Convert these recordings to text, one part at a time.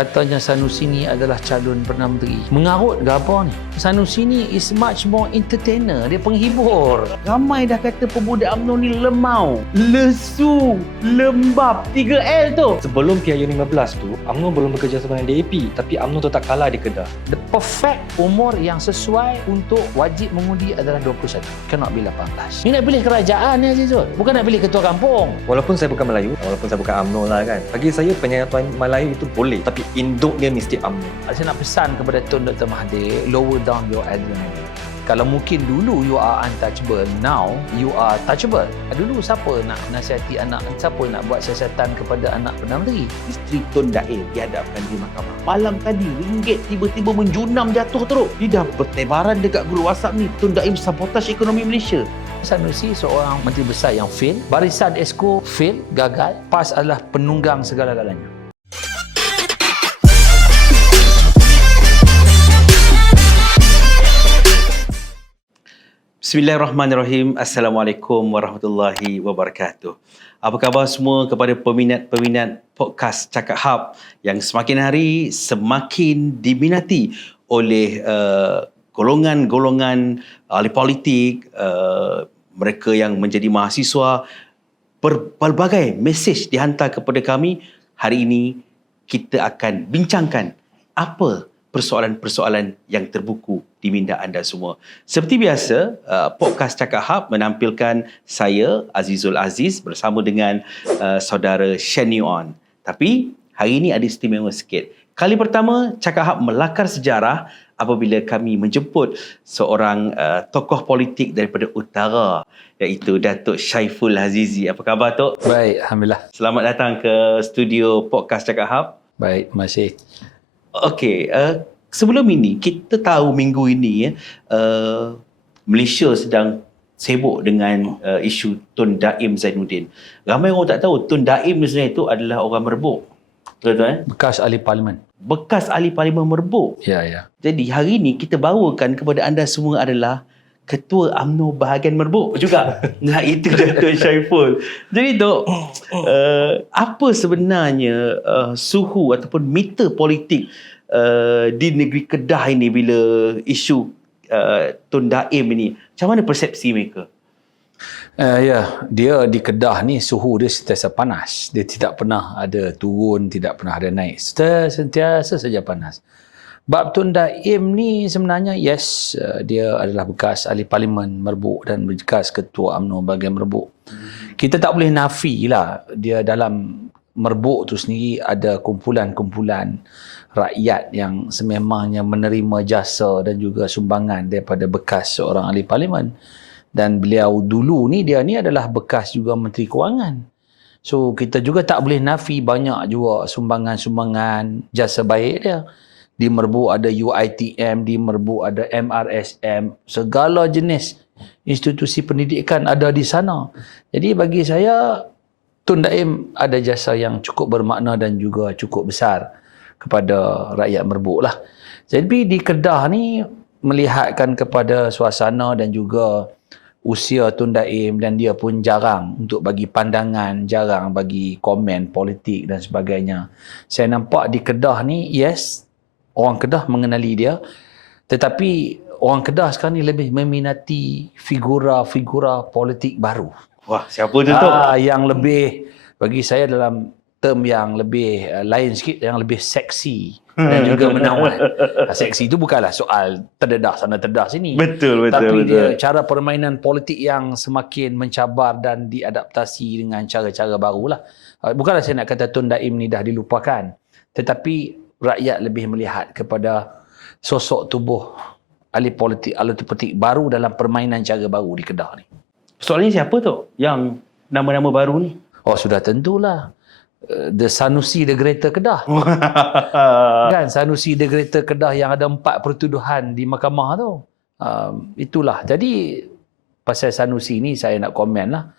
Katanya Sanusi ni adalah calon Perdana Menteri. Mengarut ke apa ni? Sanusi ni is much more entertainer. Dia penghibur. Ramai dah kata pemuda UMNO ni lemau, lesu, lembab, 3L tu. Sebelum PIU15 tu, UMNO belum bekerjasama dengan DAP, tapi UMNO tetap kalah di Kedah. The perfect umur yang sesuai untuk wajib mengundi adalah 21. Cannot be 18. Ni nak pilih kerajaan ni Azizul. Bukan nak pilih ketua kampung. Walaupun saya bukan Melayu, walaupun saya bukan UMNO lah kan. Bagi saya penyatuan Melayu itu boleh, tapi induk dia mesti UMNO. Saya nak pesan kepada Tun Dr. Mahathir, lower down your adrenaline. Kalau mungkin dulu you are untouchable, now you are touchable. Dulu siapa nak nasihati anak, siapa nak buat siasatan kepada anak Perdana Menteri? Isteri Tun Daim dihadapkan di mahkamah. Malam tadi ringgit tiba-tiba menjunam jatuh teruk. Dia dah bertebaran dekat grup WhatsApp ni. Tun Daim sabotaj ekonomi Malaysia. Sanusi seorang menteri besar yang fail, barisan Esko fail, gagal, PAS adalah penunggang segala-galanya. Bismillahirrahmanirrahim. Assalamualaikum warahmatullahi wabarakatuh. Apa khabar semua kepada peminat-peminat podcast Cakap Hub yang semakin hari semakin diminati oleh golongan-golongan ahli politik, mereka yang menjadi mahasiswa. Pelbagai mesej dihantar kepada kami. Hari ini kita akan bincangkan apa persoalan-persoalan yang terbuku di minda anda semua. Seperti biasa, podcast Cakap Hub menampilkan saya, Azizul Aziz, bersama dengan saudara Shani On. Tapi hari ini ada istimewa sikit. Kali pertama, Cakap Hub melakar sejarah apabila kami menjemput seorang tokoh politik daripada utara, iaitu Datuk Syaiful Azizi. Apa khabar, Tok? Baik, Alhamdulillah. Selamat datang ke studio podcast Cakap Hub. Baik, terima kasih. Okey, sebelum ini kita tahu minggu ini Malaysia sedang sibuk dengan isu Tun Daim Zainuddin. Ramai orang tak tahu Tun Daim sebenarnya itu adalah orang Merbuk. Betul? Bekas ahli parlimen. Bekas ahli parlimen Merbuk. Ya, ya. Jadi hari ini kita bawakan kepada anda semua adalah Ketua UMNO bahagian Merbuk juga. Nah, itu Datuk Syaiful. Jadi, Dok, apa sebenarnya suhu ataupun meter politik di negeri Kedah ini bila isu Tun Daim ini? Macam mana persepsi mereka? Ya, dia di Kedah ni suhu dia sentiasa panas. Dia tidak pernah ada turun, tidak pernah ada naik. Sentiasa saja panas. Bab Tun Daim ni sebenarnya, yes, dia adalah bekas ahli parlimen Merbuk dan bekas ketua UMNO bahagian Merbuk. Kita tak boleh nafilah dia dalam Merbuk tu sendiri ada kumpulan-kumpulan rakyat yang sememangnya menerima jasa dan juga sumbangan daripada bekas seorang ahli parlimen. Dan beliau dulu ni, dia ni adalah bekas juga Menteri Kewangan. So kita juga tak boleh nafi banyak juga sumbangan-sumbangan jasa baik dia. Di Merbuk ada UiTM, di Merbuk ada MRSM, segala jenis institusi pendidikan ada di sana. Jadi bagi saya, Tun Daim ada jasa yang cukup bermakna dan juga cukup besar kepada rakyat Merbuk lah. Jadi di Kedah ni, melihatkan kepada suasana dan juga usia Tun Daim, dan dia pun jarang untuk bagi pandangan, jarang bagi komen politik dan sebagainya. Saya nampak di Kedah ni, yes, orang Kedah mengenali dia, tetapi orang Kedah sekarang ni lebih meminati figura-figura politik baru. Wah, siapa tu, Tok? Yang lebih, bagi saya dalam term yang lebih lain sikit, yang lebih seksi dan juga menawan. Seksi itu bukanlah soal terdedah sana terdedah sini. Betul. Tapi dia cara permainan politik yang semakin mencabar dan diadaptasi dengan cara-cara barulah. Bukanlah saya nak kata Tun Daim ni dah dilupakan, tetapi rakyat lebih melihat kepada sosok tubuh ahli politik baru dalam permainan cara baru di Kedah ni. Soalnya siapa tu yang nama-nama baru ni? Oh, sudah tentulah. The Sanusi the Greater Kedah. Kan, Sanusi the Greater Kedah yang ada 4 pertuduhan di mahkamah tu. Itulah. Jadi pasal Sanusi ni saya nak komen lah.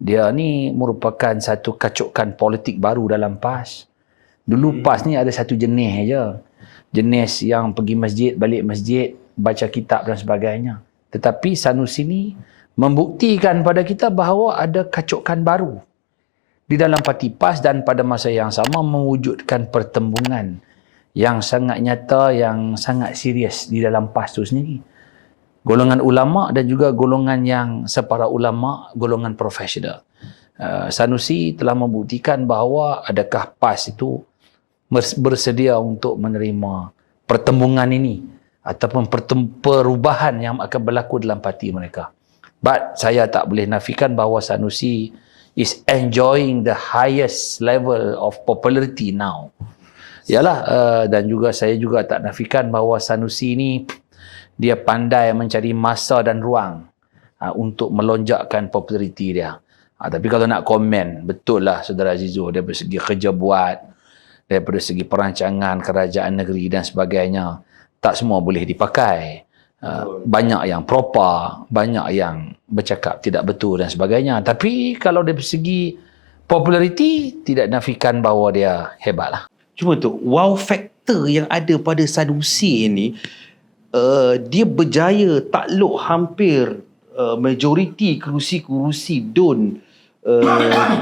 Dia ni merupakan satu kacukan politik baru dalam PAS. Dulu PAS ni ada satu jenis je. Jenis yang pergi masjid, balik masjid, baca kitab dan sebagainya. Tetapi Sanusi ni membuktikan pada kita bahawa ada kacukan baru di dalam parti PAS, dan pada masa yang sama mewujudkan pertembungan yang sangat nyata, yang sangat serius di dalam PAS itu sendiri. Golongan ulama dan juga golongan yang separa ulama, golongan profesional. Sanusi telah membuktikan bahawa adakah PAS itu bersedia untuk menerima pertembungan ini ataupun perubahan yang akan berlaku dalam parti mereka. But saya tak boleh nafikan bahawa Sanusi is enjoying the highest level of popularity now. Yalah, dan juga saya juga tak nafikan bahawa Sanusi ni dia pandai mencari masa dan ruang untuk melonjakkan populariti dia. Tapi kalau nak komen, betul lah Saudara Azizul, daripada segi kerja buat, daripada segi perancangan kerajaan negeri dan sebagainya, tak semua boleh dipakai. Banyak yang propa, banyak yang bercakap tidak betul dan sebagainya. Tapi kalau dari segi populariti, tidak nafikan bahawa dia hebat lah. Cuma tu, wow factor yang ada pada Sanusi ini, dia berjaya takluk hampir majoriti kerusi-kerusi DUN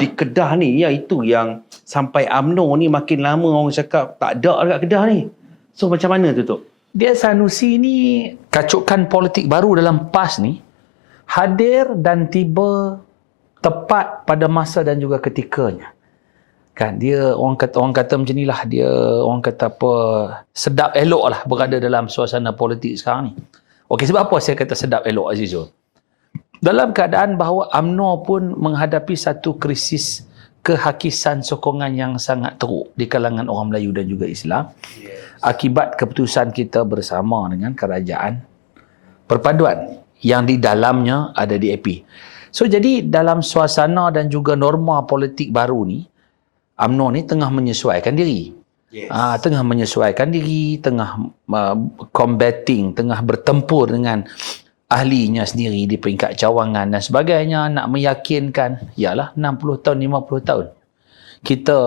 di Kedah ni, iaitu yang sampai UMNO ni makin lama orang cakap tak ada dekat Kedah ni. So macam mana tu Tok? Dia Sanusi ni, kacukan politik baru dalam PAS ni hadir dan tiba tepat pada masa dan juga ketikanya. Kan dia orang kata macam inilah, dia orang kata apa, sedap elok lah berada dalam suasana politik sekarang ni. Okey, sebab apa saya kata sedap elok, Azizul? Dalam keadaan bahawa UMNO pun menghadapi satu krisis kehakisan sokongan yang sangat teruk di kalangan orang Melayu dan juga Islam, akibat keputusan kita bersama dengan kerajaan perpaduan yang di dalamnya ada DAP. So jadi dalam suasana dan juga norma politik baru ni, UMNO ni tengah menyesuaikan diri. Tengah menyesuaikan diri, tengah combating, tengah bertempur dengan ahlinya sendiri di peringkat cawangan dan sebagainya, nak meyakinkan, yalah 60 tahun, 50 tahun kita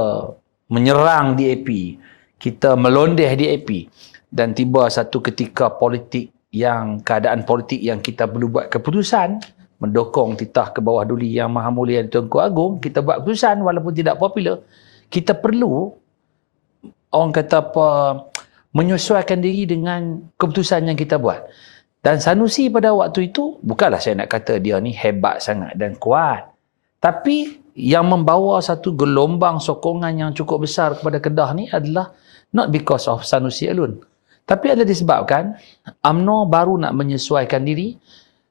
menyerang DAP, kita melondeh DAP, dan tiba satu ketika politik yang, keadaan politik yang kita perlu buat keputusan, mendokong titah ke bawah duli Yang Maha Mulia Tuanku Agong, kita buat keputusan walaupun tidak popular, kita perlu orang kata apa, menyesuaikan diri dengan keputusan yang kita buat. Dan Sanusi pada waktu itu, bukanlah saya nak kata dia ni hebat sangat dan kuat, tapi yang membawa satu gelombang sokongan yang cukup besar kepada Kedah ni adalah not because of Sanusi alone, tapi adalah disebabkan UMNO baru nak menyesuaikan diri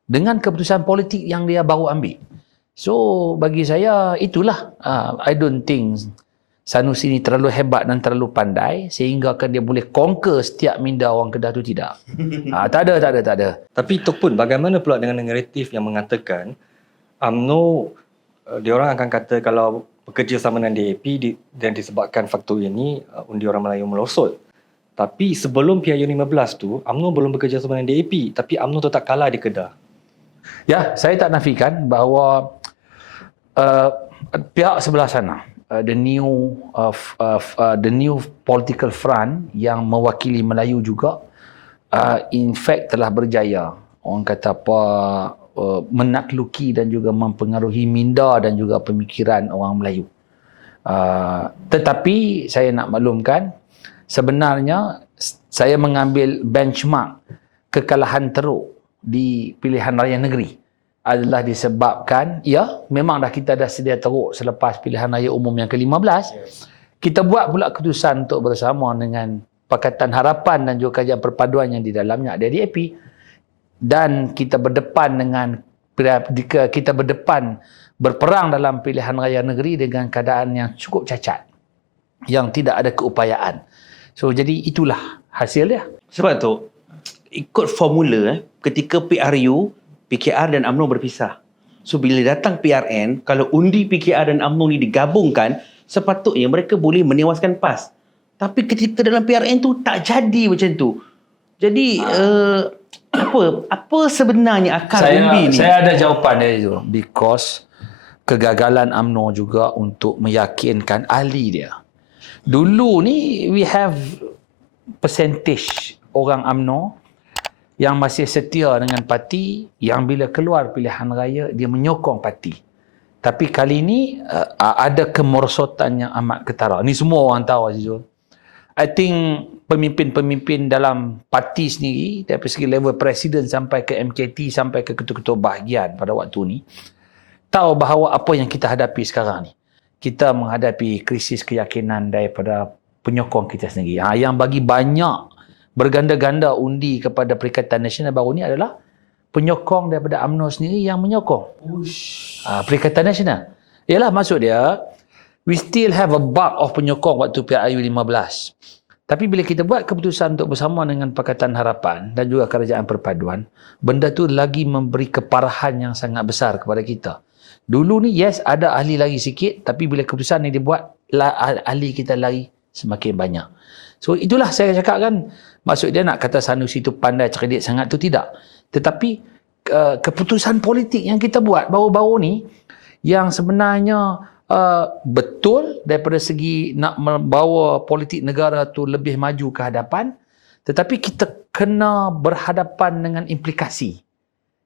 dengan keputusan politik yang dia baru ambil. So bagi saya itulah, I don't think Sanusi ni terlalu hebat dan terlalu pandai sehingga kan dia boleh conquer setiap minda orang Kedah tu, tidak. Tak ada. Tapi Tok Pun, bagaimana pula dengan naratif yang mengatakan UMNO, diorang akan kata kalau bekerja sama dengan DAP dan disebabkan faktor ini, undi orang Melayu melosot. Tapi sebelum PRU15 tu, UMNO belum bekerja sama dengan DAP, tapi UMNO tetap kalah di Kedah. Ya, saya tak nafikan bahawa pihak sebelah sana, the new political front yang mewakili Melayu juga, in fact telah berjaya, orang kata apa, menakluki dan juga mempengaruhi minda dan juga pemikiran orang Melayu. Tetapi saya nak maklumkan, sebenarnya saya mengambil benchmark kekalahan teruk di pilihan raya negeri adalah disebabkan, ya, memang kita dah sedia teruk selepas pilihan raya umum yang ke-15. Kita buat pula keputusan untuk bersama dengan Pakatan Harapan dan juga Kajian Perpaduan yang di dalamnya ada DAP, dan kita berdepan berperang dalam pilihan raya negeri dengan keadaan yang cukup cacat, yang tidak ada keupayaan. So jadi itulah hasil dia. Sebab tu ikut formula ketika PRU, PKR dan UMNO berpisah. So bila datang PRN, kalau undi PKR dan UMNO ni digabungkan, sepatutnya mereka boleh menewaskan PAS. Tapi ketika dalam PRN tu tak jadi macam tu. Jadi apa sebenarnya akar undi ni? Saya ada jawapan dia itu. Because kegagalan UMNO juga untuk meyakinkan ahli dia. Dulu ni we have percentage orang UMNO yang masih setia dengan parti, yang bila keluar pilihan raya dia menyokong parti. Tapi kali ini ada kemerosotan yang amat ketara. Ni semua orang tahu, Azizul. I think pemimpin-pemimpin dalam parti sendiri dari segi level presiden sampai ke MKT sampai ke ketua-ketua bahagian pada waktu ni tahu bahawa apa yang kita hadapi sekarang ni. Kita menghadapi krisis keyakinan daripada penyokong kita sendiri. Yang bagi banyak berganda-ganda undi kepada Perikatan Nasional baru ni adalah penyokong daripada UMNO sendiri yang menyokong Perikatan Nasional. Ialah maksud dia, we still have a bulk of penyokong waktu PRU 15. Tapi bila kita buat keputusan untuk bersama dengan Pakatan Harapan dan juga Kerajaan Perpaduan, benda tu lagi memberi keparahan yang sangat besar kepada kita. Dulu ni yes ada ahli lagi sikit, tapi bila keputusan ni dibuat, ahli kita lagi semakin banyak. So itulah saya cakap kan, maksud dia nak kata Sanusi tu pandai cerdik sangat tu tidak. Tetapi keputusan politik yang kita buat baru-baru ni yang sebenarnya betul daripada segi nak membawa politik negara tu lebih maju ke hadapan, tetapi kita kena berhadapan dengan implikasi.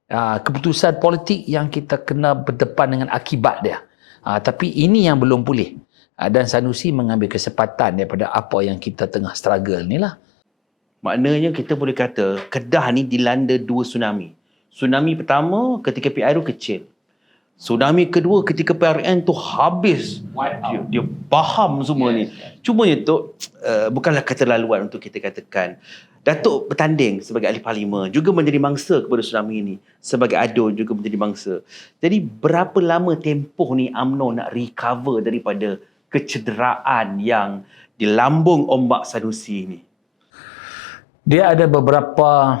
Keputusan politik yang kita kena berdepan dengan akibat dia. Tapi ini yang belum pulih. Dan Sanusi mengambil kesempatan daripada apa yang kita tengah struggle ni lah. Maknanya kita boleh kata Kedah ni dilanda dua tsunami. Tsunami pertama ketika PRU kecil. Tsunami kedua ketika PRN tu habis. Dia faham semua ni. Cuma tu bukanlah keterlaluan untuk kita katakan. Datuk bertanding sebagai ahli parlimen juga menjadi mangsa kepada tsunami ini. Sebagai ADUN juga menjadi mangsa. Jadi berapa lama tempoh ni UMNO nak recover daripada kecederaan yang dilambung ombak Sanusi ni? Dia ada beberapa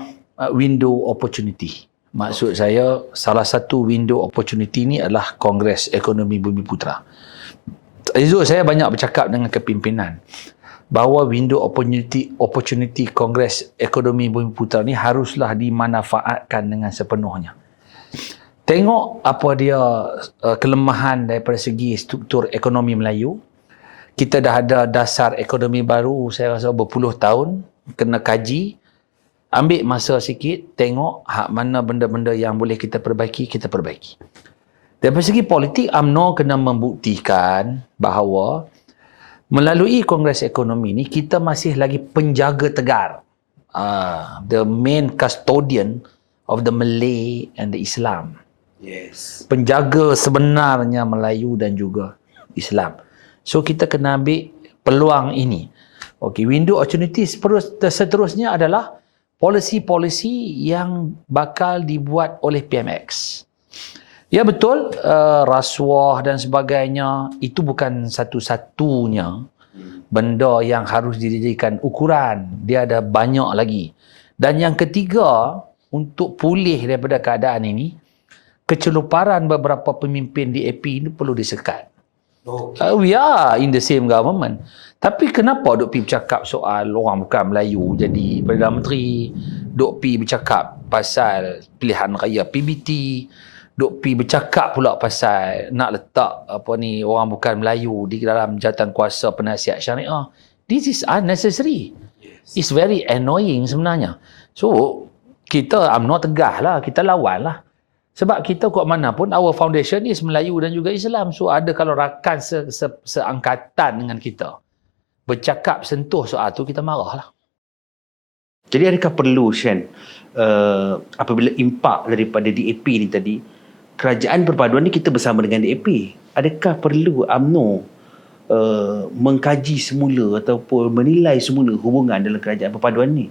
window opportunity. Maksud saya, salah satu window opportunity ni adalah Kongres Ekonomi Bumiputera. Zul, saya banyak bercakap dengan kepimpinan bahawa window opportunity Kongres Ekonomi Bumiputera ni haruslah dimanfaatkan dengan sepenuhnya. Tengok apa dia kelemahan daripada segi struktur ekonomi Melayu. Kita dah ada dasar ekonomi baru, saya rasa berpuluh tahun, kena kaji. Ambil masa sikit, tengok hak mana benda-benda yang boleh kita perbaiki, kita perbaiki. Dari segi politik, UMNO kena membuktikan bahawa melalui Kongres Ekonomi ni, kita masih lagi penjaga tegar. The main custodian of the Malay and the Islam. Yes. Penjaga sebenarnya Melayu dan juga Islam. So kita kena ambil peluang ini. Okey, window opportunity seterusnya adalah polisi-polisi yang bakal dibuat oleh PMX. Ya betul, rasuah dan sebagainya itu bukan satu-satunya benda yang harus dijadikan ukuran. Dia ada banyak lagi. Dan yang ketiga, untuk pulih daripada keadaan ini, keceluparan beberapa pemimpin di AP ini perlu disekat. We are in the same government. Tapi kenapa duk pergi bercakap soal orang bukan Melayu jadi Perdana Menteri, duk pergi bercakap pasal pilihan raya PBT, duk pergi bercakap pula pasal nak letak orang bukan Melayu di dalam jawatan kuasa penasihat syariah. This is unnecessary. It's very annoying sebenarnya. So kita UMNO tegah lah, kita lawan lah. Sebab kita kat mana pun, our foundation is Melayu dan juga Islam. So ada kalau rakan seangkatan dengan kita bercakap sentuh soal tu, kita marah lah. Jadi adakah perlu, Shen, apabila impak daripada DAP ni tadi, Kerajaan Perpaduan ni kita bersama dengan DAP, adakah perlu UMNO mengkaji semula ataupun menilai semula hubungan dalam Kerajaan Perpaduan ni?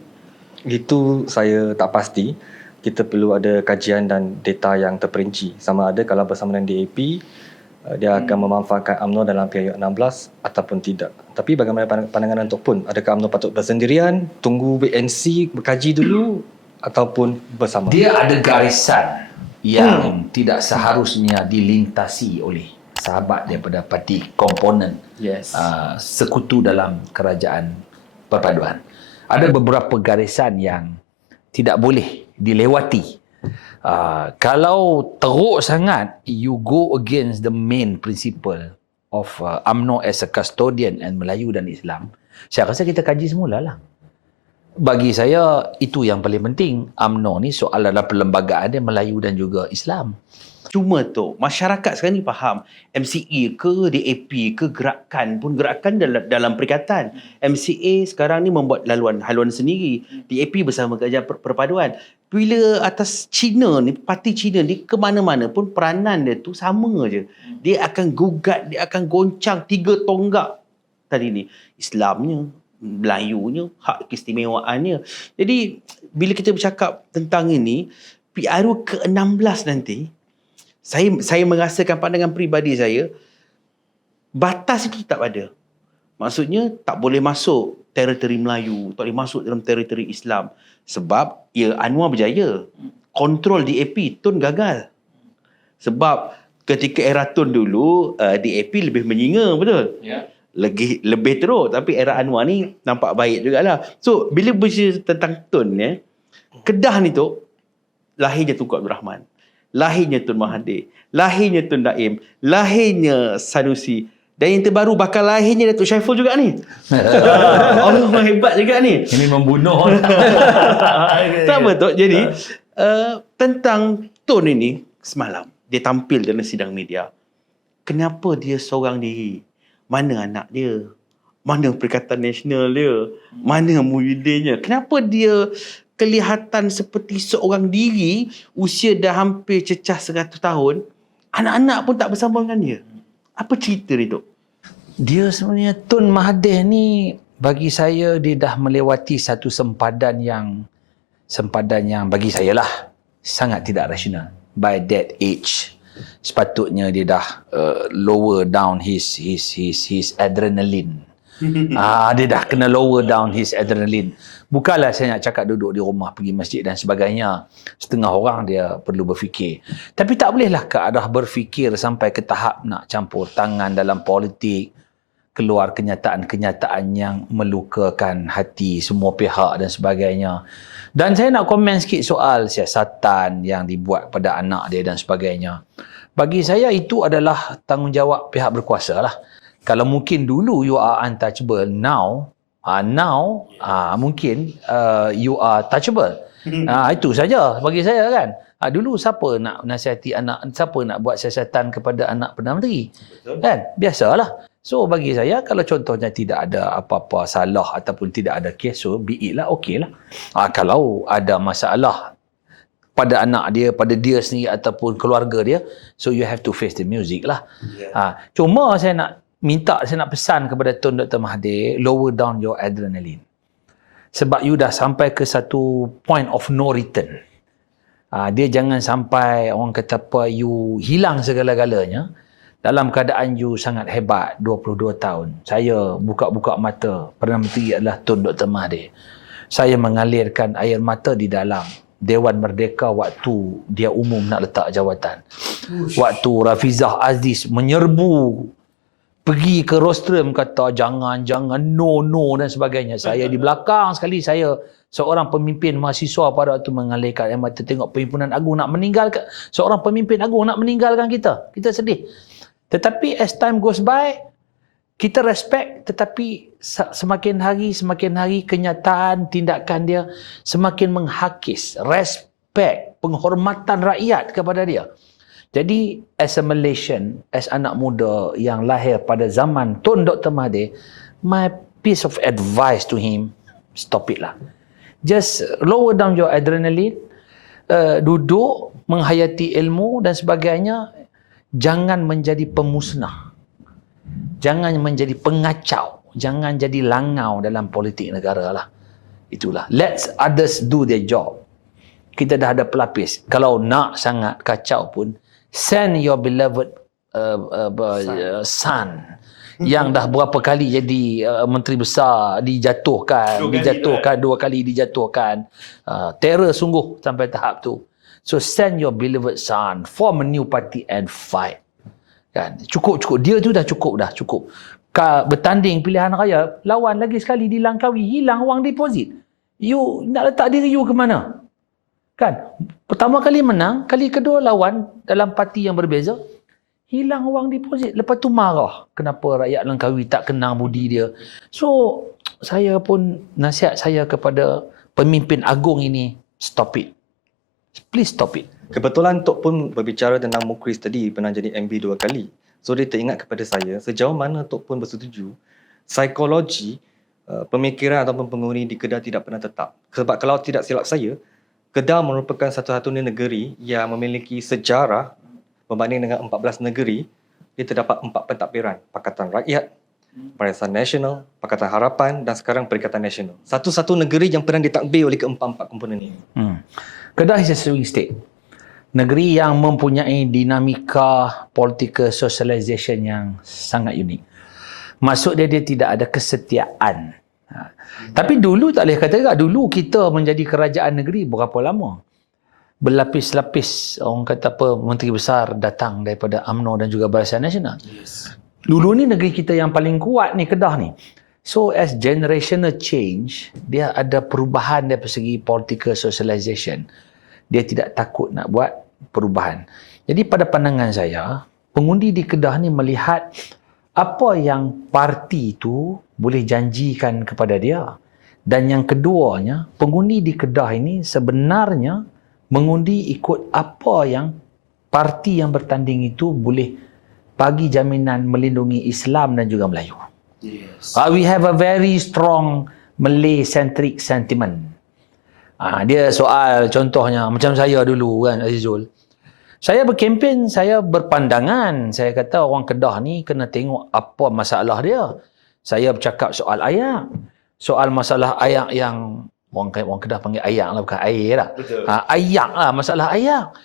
Itu saya tak pasti. Kita perlu ada kajian dan data yang terperinci. Sama ada kalau bersama dengan DAP, dia akan memanfaatkan UMNO dalam PRU 16 ataupun tidak. Tapi bagaimana pandangan Datuk Pun? Adakah UMNO patut bersendirian, tunggu BNC berkaji dulu ataupun bersama? Dia ada garisan yang tidak seharusnya dilintasi oleh sahabat daripada parti komponen sekutu dalam Kerajaan Perpaduan. Ada beberapa garisan yang tidak boleh dilewati. Kalau teruk sangat, you go against the main principle of UMNO as a custodian and Melayu dan Islam, saya rasa kita kaji semula lah. bagi saya itu yang paling penting. UMNO ni soal dalam perlembagaan dia Melayu dan juga Islam. Cuma tu, masyarakat sekarang ni faham MCA ke DAP ke gerakan pun gerakan dalam perikatan. MCA sekarang ni membuat haluan sendiri. DAP bersama Kerajaan Perpaduan. Bila atas Cina ni, parti Cina ni ke mana-mana pun peranan dia tu sama je. Dia akan gugat, dia akan goncang 3 tonggak tadi ni. Islamnya, Melayunya, hak keistimewaannya. Jadi bila kita bercakap tentang ini, PRU ke-16 nanti, saya merasakan pandangan peribadi saya, batas itu tak ada. Maksudnya tak boleh masuk teritori Melayu, tak boleh masuk dalam teritori Islam. Sebab ya Anwar berjaya. Kontrol DAP, Tun gagal. Sebab ketika era Tun dulu, DAP lebih menyinga, betul? Ya. Lebih teruk. Tapi era Anwar ni nampak baik jugalah. So, bila bercerita tentang Tun, Kedah ni tu, lahirnya Tunku Abdul Rahman. Lahirnya Tun Mahathir, lahirnya Tun Daim, lahirnya Sanusi, dan yang terbaru bakal lahirnya Datuk Syaiful juga ni. Allah hebat juga ni. Ini membunuh. Tak betul. Jadi tentang Tun ini semalam dia tampil dalam sidang media. Kenapa dia seorang diri? Mana anak dia? Mana Perikatan Nasional dia? Mana Muhyiddinnya? Kenapa dia kelihatan seperti seorang diri, usia dah hampir cecah 100 tahun, anak-anak pun tak bersama dengan dia? Apa cerita ni, Tok? Dia sebenarnya Tun Mahathir ni, bagi saya dia dah melewati satu sempadan yang bagi saya lah sangat tidak rasional. By that age, sepatutnya dia dah lower down his adrenaline. Dia dah kena lower down his adrenaline. Bukanlah saya nak cakap duduk di rumah, pergi masjid dan sebagainya. Setengah orang dia perlu berfikir. Tapi tak bolehlah ke arah berfikir sampai ke tahap nak campur tangan dalam politik, keluar kenyataan-kenyataan yang melukakan hati semua pihak dan sebagainya. Dan saya nak komen sikit soal siasatan yang dibuat pada anak dia dan sebagainya. Bagi saya itu adalah tanggungjawab pihak berkuasa lah. Kalau mungkin dulu you are untouchable, now mungkin you are touchable. Itu saja bagi saya kan. Dulu siapa nak nasihati anak, siapa nak buat siasatan kepada anak Perdana Menteri? Betul. Kan? Biasalah. So bagi saya kalau contohnya tidak ada apa-apa salah ataupun tidak ada kes, so be it lah, okey lah. Kalau ada masalah pada anak dia, pada dia sendiri ataupun keluarga dia, so you have to face the music lah. Yeah. Cuma saya nak pesan kepada Tun Dr. Mahathir, lower down your adrenaline. Sebab you dah sampai ke satu point of no return. Dia jangan sampai orang kata apa, you hilang segala-galanya. Dalam keadaan you sangat hebat, 22 tahun. Saya buka-buka mata, Perdana Menteri adalah Tun Dr. Mahathir. Saya mengalirkan air mata di dalam Dewan Merdeka waktu dia umum nak letak jawatan. Waktu Rafizah Aziz menyerbu, pergi ke rostrum kata jangan, no dan sebagainya. Saya di belakang sekali, saya seorang pemimpin mahasiswa pada waktu mengalirkan air mata tengok pimpinan agung nak meninggalkan, seorang pemimpin agung nak meninggalkan kita. Kita sedih. Tetapi as time goes by, kita respect, tetapi semakin hari kenyataan tindakan dia semakin menghakis respect, penghormatan rakyat kepada dia. Jadi as a Malaysian, as anak muda yang lahir pada zaman Tun Dr. Mahathir, my piece of advice to him, stop it lah. Just lower down your adrenaline, duduk, menghayati ilmu dan sebagainya. Jangan menjadi pemusnah. Jangan menjadi pengacau. Jangan jadi langau dalam politik negara lah. Itulah. Let others do their job. Kita dah ada pelapis. Kalau nak sangat kacau pun, send your beloved son yang dah berapa kali jadi menteri besar, dijatuhkan. Dua kali dijatuhkan. Terror sungguh sampai tahap tu. So send your beloved son, form a new party and fight. Kan? Cukup. Dia tu dah cukup. Bertanding pilihan raya, lawan lagi sekali di Langkawi, hilang wang deposit. You nak letak diri you ke mana? Kan? Pertama kali menang, kali kedua lawan dalam parti yang berbeza. Hilang wang deposit. Lepas tu marah. Kenapa rakyat Langkawi tak kenal budi dia. So, saya pun nasihat saya kepada pemimpin agung ini, stop it. Please stop it. Kebetulan Tok pun berbicara tentang Mukhris tadi, pernah jadi MB 2 kali. So dia teringat kepada saya, sejauh mana Tok pun bersetuju, psikologi pemikiran ataupun penghuni di Kedah tidak pernah tetap. Sebab kalau tidak silap saya, Kedah merupakan satu-satunya negeri yang memiliki sejarah berbanding dengan 14 negeri, dia terdapat 4 pentadbiran. Pakatan Rakyat, Barisan Nasional, Pakatan Harapan dan sekarang Perikatan Nasional. Satu-satu negeri yang pernah ditadbir oleh keempat-empat komponen ini. Kedah is a swing state. Negeri yang mempunyai dinamika political socialization yang sangat unik. Maksud dia tidak ada kesetiaan. Tapi dulu tak boleh kata juga. Dulu kita menjadi kerajaan negeri berapa lama? Berlapis-lapis, orang kata apa, menteri besar datang daripada UMNO dan juga Barisan Nasional. Yes. Dulu ni negeri kita yang paling kuat ni, Kedah ni. So as generational change, dia ada perubahan dari segi political socialization. Dia tidak takut nak buat perubahan. Jadi pada pandangan saya, pengundi di Kedah ni melihat apa yang parti itu boleh janjikan kepada dia. Dan yang keduanya, pengundi di Kedah ini sebenarnya mengundi ikut apa yang parti yang bertanding itu boleh bagi jaminan melindungi Islam dan juga Melayu. Yes. We have a very strong Malay-centric sentiment. Dia soal contohnya, macam saya dulu kan Azizul. Saya berkempen, saya berpandangan. Saya kata orang Kedah ni kena tengok apa masalah dia. Saya bercakap soal ayak. Soal masalah ayak yang orang Kedah panggil ayak lah, bukan air lah. Ayak lah, masalah ayak.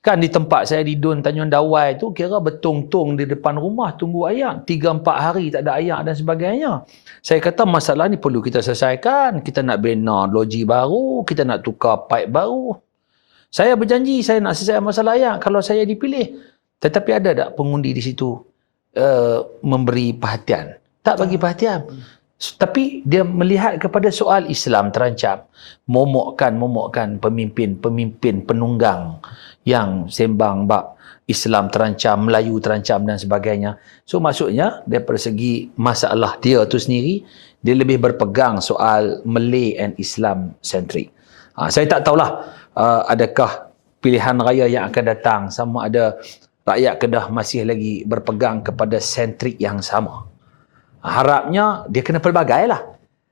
Kan di tempat saya di Dun Tanjung Dawai tu kira bertong-tong di depan rumah tunggu ayak. 3-4 hari tak ada ayak dan sebagainya. Saya kata masalah ni perlu kita selesaikan. Kita nak bina loji baru, kita nak tukar pipe baru. Saya berjanji saya nak selesaikan masalah ayak kalau saya dipilih. Tetapi ada tak pengundi di situ memberi perhatian? Tak bagi perhatian. Tapi dia melihat kepada soal Islam terancam. Momokkan pemimpin penunggang yang sembang bab Islam terancam, Melayu terancam dan sebagainya. So maksudnya daripada segi masalah dia tu sendiri, dia lebih berpegang soal Malay and Islam centric. Saya tak tahulah adakah pilihan raya yang akan datang sama ada rakyat Kedah masih lagi berpegang kepada sentrik yang sama. Harapnya dia kena pelbagai lah.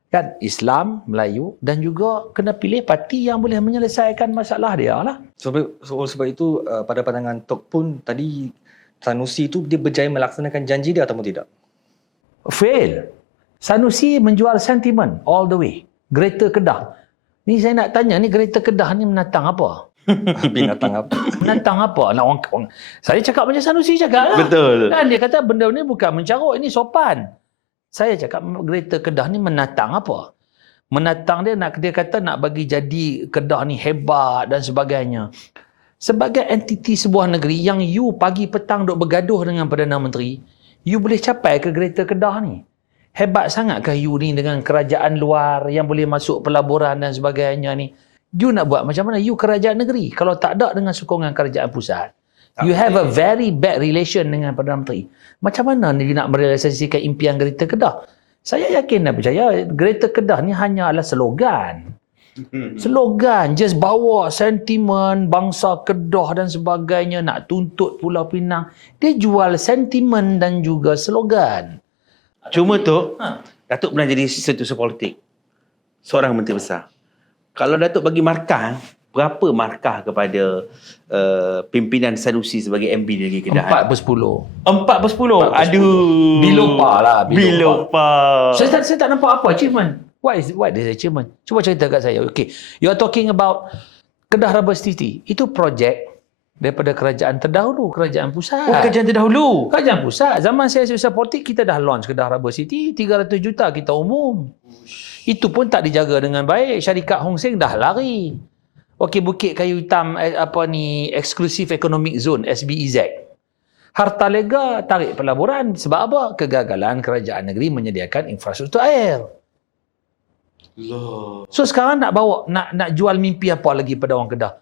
Kan Islam, Melayu dan juga kena pilih parti yang boleh menyelesaikan masalah dia lah. Sebab itu pada pandangan Tok pun tadi Sanusi itu dia berjaya melaksanakan janji dia ataupun tidak? Fail. Sanusi menjual sentimen all the way. Greater Kedah. Ni saya nak tanya ni Greater Kedah ni menatang apa? Binatang apa? Menatang apa? Nah, orang, saya cakap macam Sanusi cakap lah. Betul. Kan dia kata benda ni bukan mencarut, ini sopan. Saya cakap Greater Kedah ni menatang apa? Menatang dia kata nak bagi jadi Kedah ni hebat dan sebagainya. Sebagai entiti sebuah negeri yang you pagi petang duk bergaduh dengan Perdana Menteri, you boleh capai ke Greater Kedah ni? Hebat sangatkah you ni dengan kerajaan luar yang boleh masuk pelaburan dan sebagainya ni? You nak buat macam mana? You kerajaan negeri. Kalau tak ada dengan sokongan kerajaan pusat, you have a very bad relation dengan Perdana Menteri. Macam mana ni nak merealisasikan impian Greater Kedah? Saya yakin dan percaya Greater Kedah ni hanyalah slogan. Slogan, just bawa sentimen bangsa Kedah dan sebagainya, nak tuntut Pulau Pinang. Dia jual sentimen dan juga slogan. Cuma tu, Datuk pernah jadi asisten usaha politik. Seorang menteri besar. Kalau Datuk bagi markah, berapa markah kepada pimpinan Sanusi sebagai MB di Negeri Kedah? 4/10. 4/10? Aduh. Below par lah. Below par. Saya tak nampak apa achievement. What is achievement? Cuba cerita kat saya. Okay. You are talking about Kedah Rubber City. Itu projek daripada kerajaan terdahulu, kerajaan pusat. Oh, kerajaan terdahulu. Kerajaan pusat. Zaman saya usaha politik, kita dah launch Kedah Rubber City. 300 juta kita umum. Itu pun tak dijaga dengan baik. Syarikat Hong Seng dah lari. Okey, Bukit Kayu Hitam Exclusive Economic Zone, SBEZ. Harta lega tarik pelaburan. Sebab apa? Kegagalan kerajaan negeri menyediakan infrastruktur air. So sekarang nak jual mimpi apa lagi pada orang Kedah?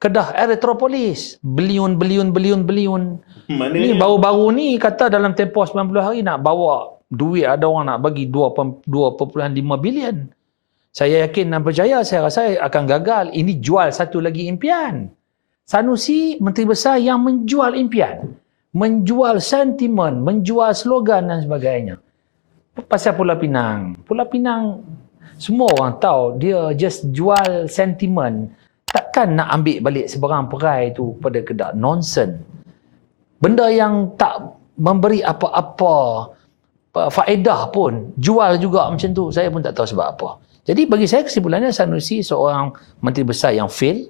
Kedah Erythropolis. Beliun. Mana Ni baru-baru ni kata dalam tempoh 90 hari nak bawa duit, ada orang nak bagi 2.5 bilion. Saya yakin dan percaya, saya rasa akan gagal. Ini jual satu lagi impian. Sanusi, Menteri Besar yang menjual impian. Menjual sentimen, menjual slogan dan sebagainya. Pasal Pulau Pinang. Pulau Pinang, semua orang tahu dia just jual sentimen. Takkan nak ambil balik sebarang perai tu pada Kedah. Nonsense. Benda yang tak memberi apa-apa faedah pun, jual juga macam tu. Saya pun tak tahu sebab apa. Jadi bagi saya kesimpulannya Sanusi seorang Menteri Besar yang fail.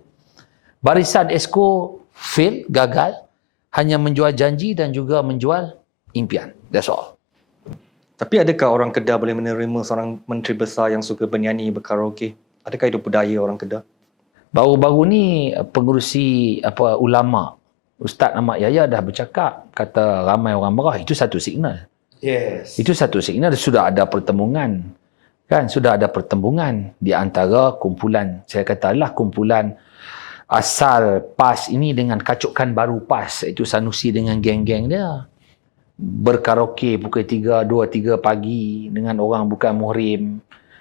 Barisan Esko fail, gagal. Hanya menjual janji dan juga menjual impian. That's all. Tapi adakah orang Kedah boleh menerima seorang Menteri Besar yang suka bernyanyi, berkaraoke? Adakah itu budaya orang Kedah? Baru-baru ni pengerusi ulama Ustaz Ahmad Yahya dah bercakap, kata ramai orang marah, itu satu signal. Yes. Itu satu signal, sudah ada pertembungan. Kan, sudah ada pertembungan di antara kumpulan, saya katalah kumpulan asal PAS ini dengan kacukan baru PAS, iaitu Sanusi dengan geng-geng dia. Berkaraoke pukul 2-3 pagi dengan orang bukan muhrim.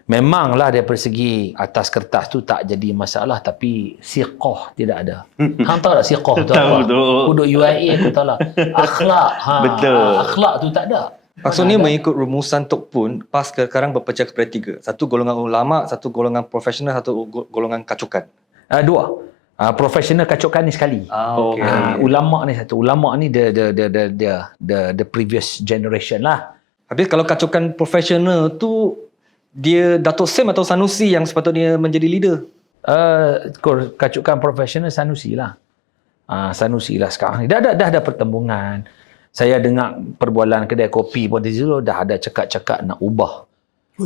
Memanglah dari segi atas kertas tu tak jadi masalah, tapi siqah tidak ada. Hang tahu tak siqah tu apa? Duduk UIA aku tahu lah. Akhlak. Betul. Akhlak tu tak ada. Maksudnya mengikut rumusan Tok Pun, PAS sekarang berpecah kepada 3. Satu golongan ulama, satu golongan profesional, satu golongan kacukan. 2. Profesional kacukan ni sekali. Okay. Ulama ni satu. Ulama ni the previous generation lah. Habis kalau kacukan profesional tu, dia Dato' Sem atau Sanusi yang sepatutnya menjadi leader? Kacukan profesional Sanusi lah. Sanusi lah sekarang ni. Dah ada pertembungan. Saya dengar perbualan kedai kopi pun di situ dah ada cakap-cakap nak ubah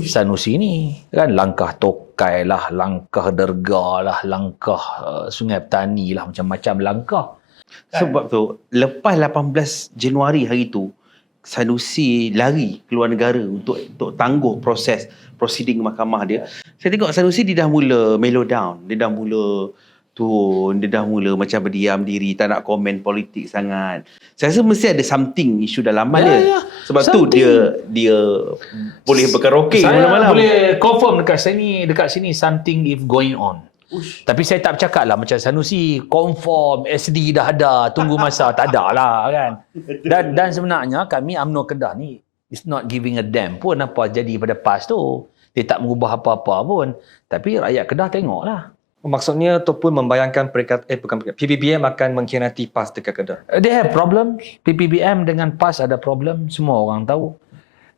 Sanusi ni. Kan langkah Tokai lah, langkah Derga lah, langkah Sungai Petani lah, macam-macam langkah. Sebab tu, lepas 18 Januari hari tu, Sanusi lari keluar negara untuk tangguh proceeding mahkamah dia. Saya tengok Sanusi dia dah mula mellow down, dia dah mula turun, dia dah mula macam berdiam diri, tak nak komen politik sangat. Saya rasa mesti ada something isu dalaman dia. Sebab something. Tu dia boleh berkaraoke malam-malam. Saya boleh confirm dekat sini something if going on. Tapi saya tak bercakap lah macam Sanusi confirm SD dah ada, tunggu masa, tak ada lah kan. Dan sebenarnya kami UMNO Kedah ni is not giving a damn pun apa jadi pada PAS tu. Dia tak mengubah apa-apa pun. Tapi rakyat Kedah tengok lah. Maksudnya Tok Pun membayangkan PPBM akan mengkhianati PAS dekat Kedah. They have problem. PPBM dengan PAS ada problem. Semua orang tahu.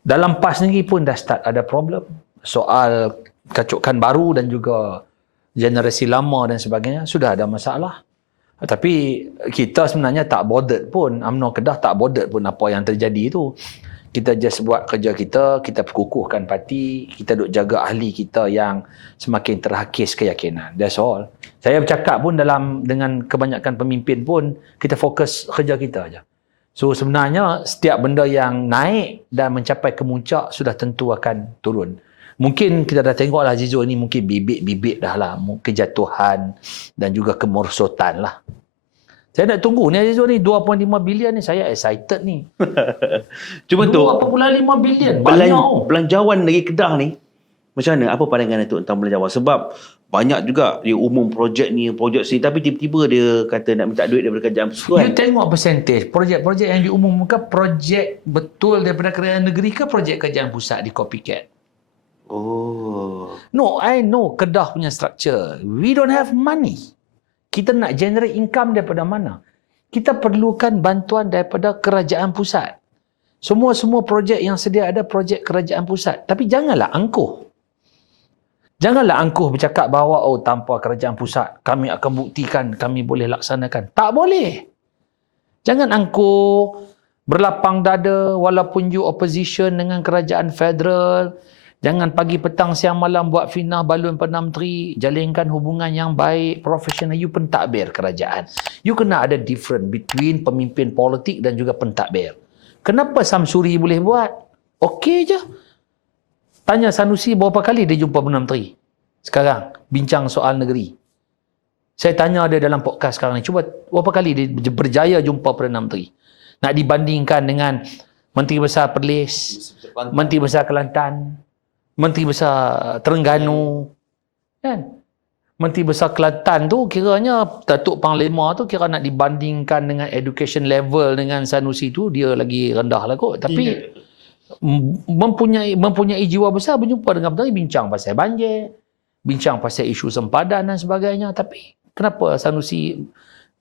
Dalam PAS sendiri pun dah start ada problem. Soal kacukan baru dan juga generasi lama dan sebagainya, sudah ada masalah. Tapi kita sebenarnya tak bothered pun. UMNO Kedah tak bothered pun apa yang terjadi itu. Kita just buat kerja kita perkukuhkan parti, kita duk jaga ahli kita yang semakin terhakis keyakinan. That's all. Saya bercakap pun dengan kebanyakan pemimpin pun, kita fokus kerja kita aja. So sebenarnya setiap benda yang naik dan mencapai kemuncak sudah tentu akan turun. Mungkin kita dah tengok lah Zizo ni mungkin bibit-bibit dah lah. Kejatuhan dan juga kemerosotan lah. Saya nak tunggu ni Zizo ni 2.5 bilion ni. Saya excited ni. Cuma tu 2.5 bilion. Banyak. Belanjawan negeri Kedah ni macam mana? Apa pandangan Datuk tentang belanjawan? Sebab banyak juga dia umum projek ni, projek sini. Tapi tiba-tiba dia kata nak minta duit daripada kerajaan persekutuan. You tengok percentage. Projek-projek yang diumumkan projek betul daripada kerajaan negeri ke projek kerajaan pusat di copycat? Oh. No, I know Kedah punya structure. We don't have money. Kita nak generate income daripada mana? Kita perlukan bantuan daripada kerajaan pusat. Semua projek yang sedia ada projek kerajaan pusat. Tapi janganlah angkuh. Janganlah angkuh bercakap bahawa tanpa kerajaan pusat kami akan buktikan kami boleh laksanakan. Tak boleh. Jangan angkuh, berlapang dada walaupun you opposition dengan kerajaan federal. Jangan pagi, petang, siang, malam buat fitnah balun Perdana Menteri. Jalinkan hubungan yang baik, profesional. You pentadbir kerajaan. You kena ada different between pemimpin politik dan juga pentadbir. Kenapa Samsuri boleh buat? Okey je. Tanya Sanusi berapa kali dia jumpa Perdana Menteri. Sekarang, bincang soal negeri. Saya tanya dia dalam podcast sekarang ni, cuba berapa kali dia berjaya jumpa Perdana Menteri? Nak dibandingkan dengan Menteri Besar Perlis, Menteri Besar Kelantan, Menteri Besar Terengganu, kan? Menteri Besar Kelantan tu kiranya Datuk Panglima tu kira nak dibandingkan dengan education level dengan Sanusi tu dia lagi rendah lah kot. Tapi mempunyai jiwa besar berjumpa dengan Menteri, bincang pasal banjir, bincang pasal isu sempadan dan sebagainya. Tapi kenapa Sanusi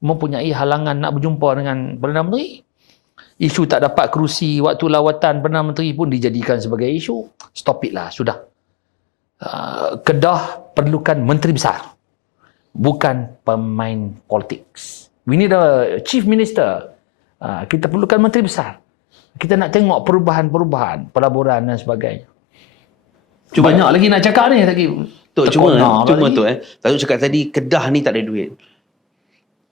mempunyai halangan nak berjumpa dengan Perdana Menteri? Isu tak dapat kerusi waktu lawatan Perdana Menteri pun dijadikan sebagai isu. Stop it lah, sudah. Kedah perlukan menteri besar, bukan pemain politik. We need a chief minister. Kita perlukan menteri besar. Kita nak tengok perubahan-perubahan, pelaburan dan sebagainya. Banyak lagi nak cakap ni lagi. Cuma Datuk cakap tadi Kedah ni tak ada duit.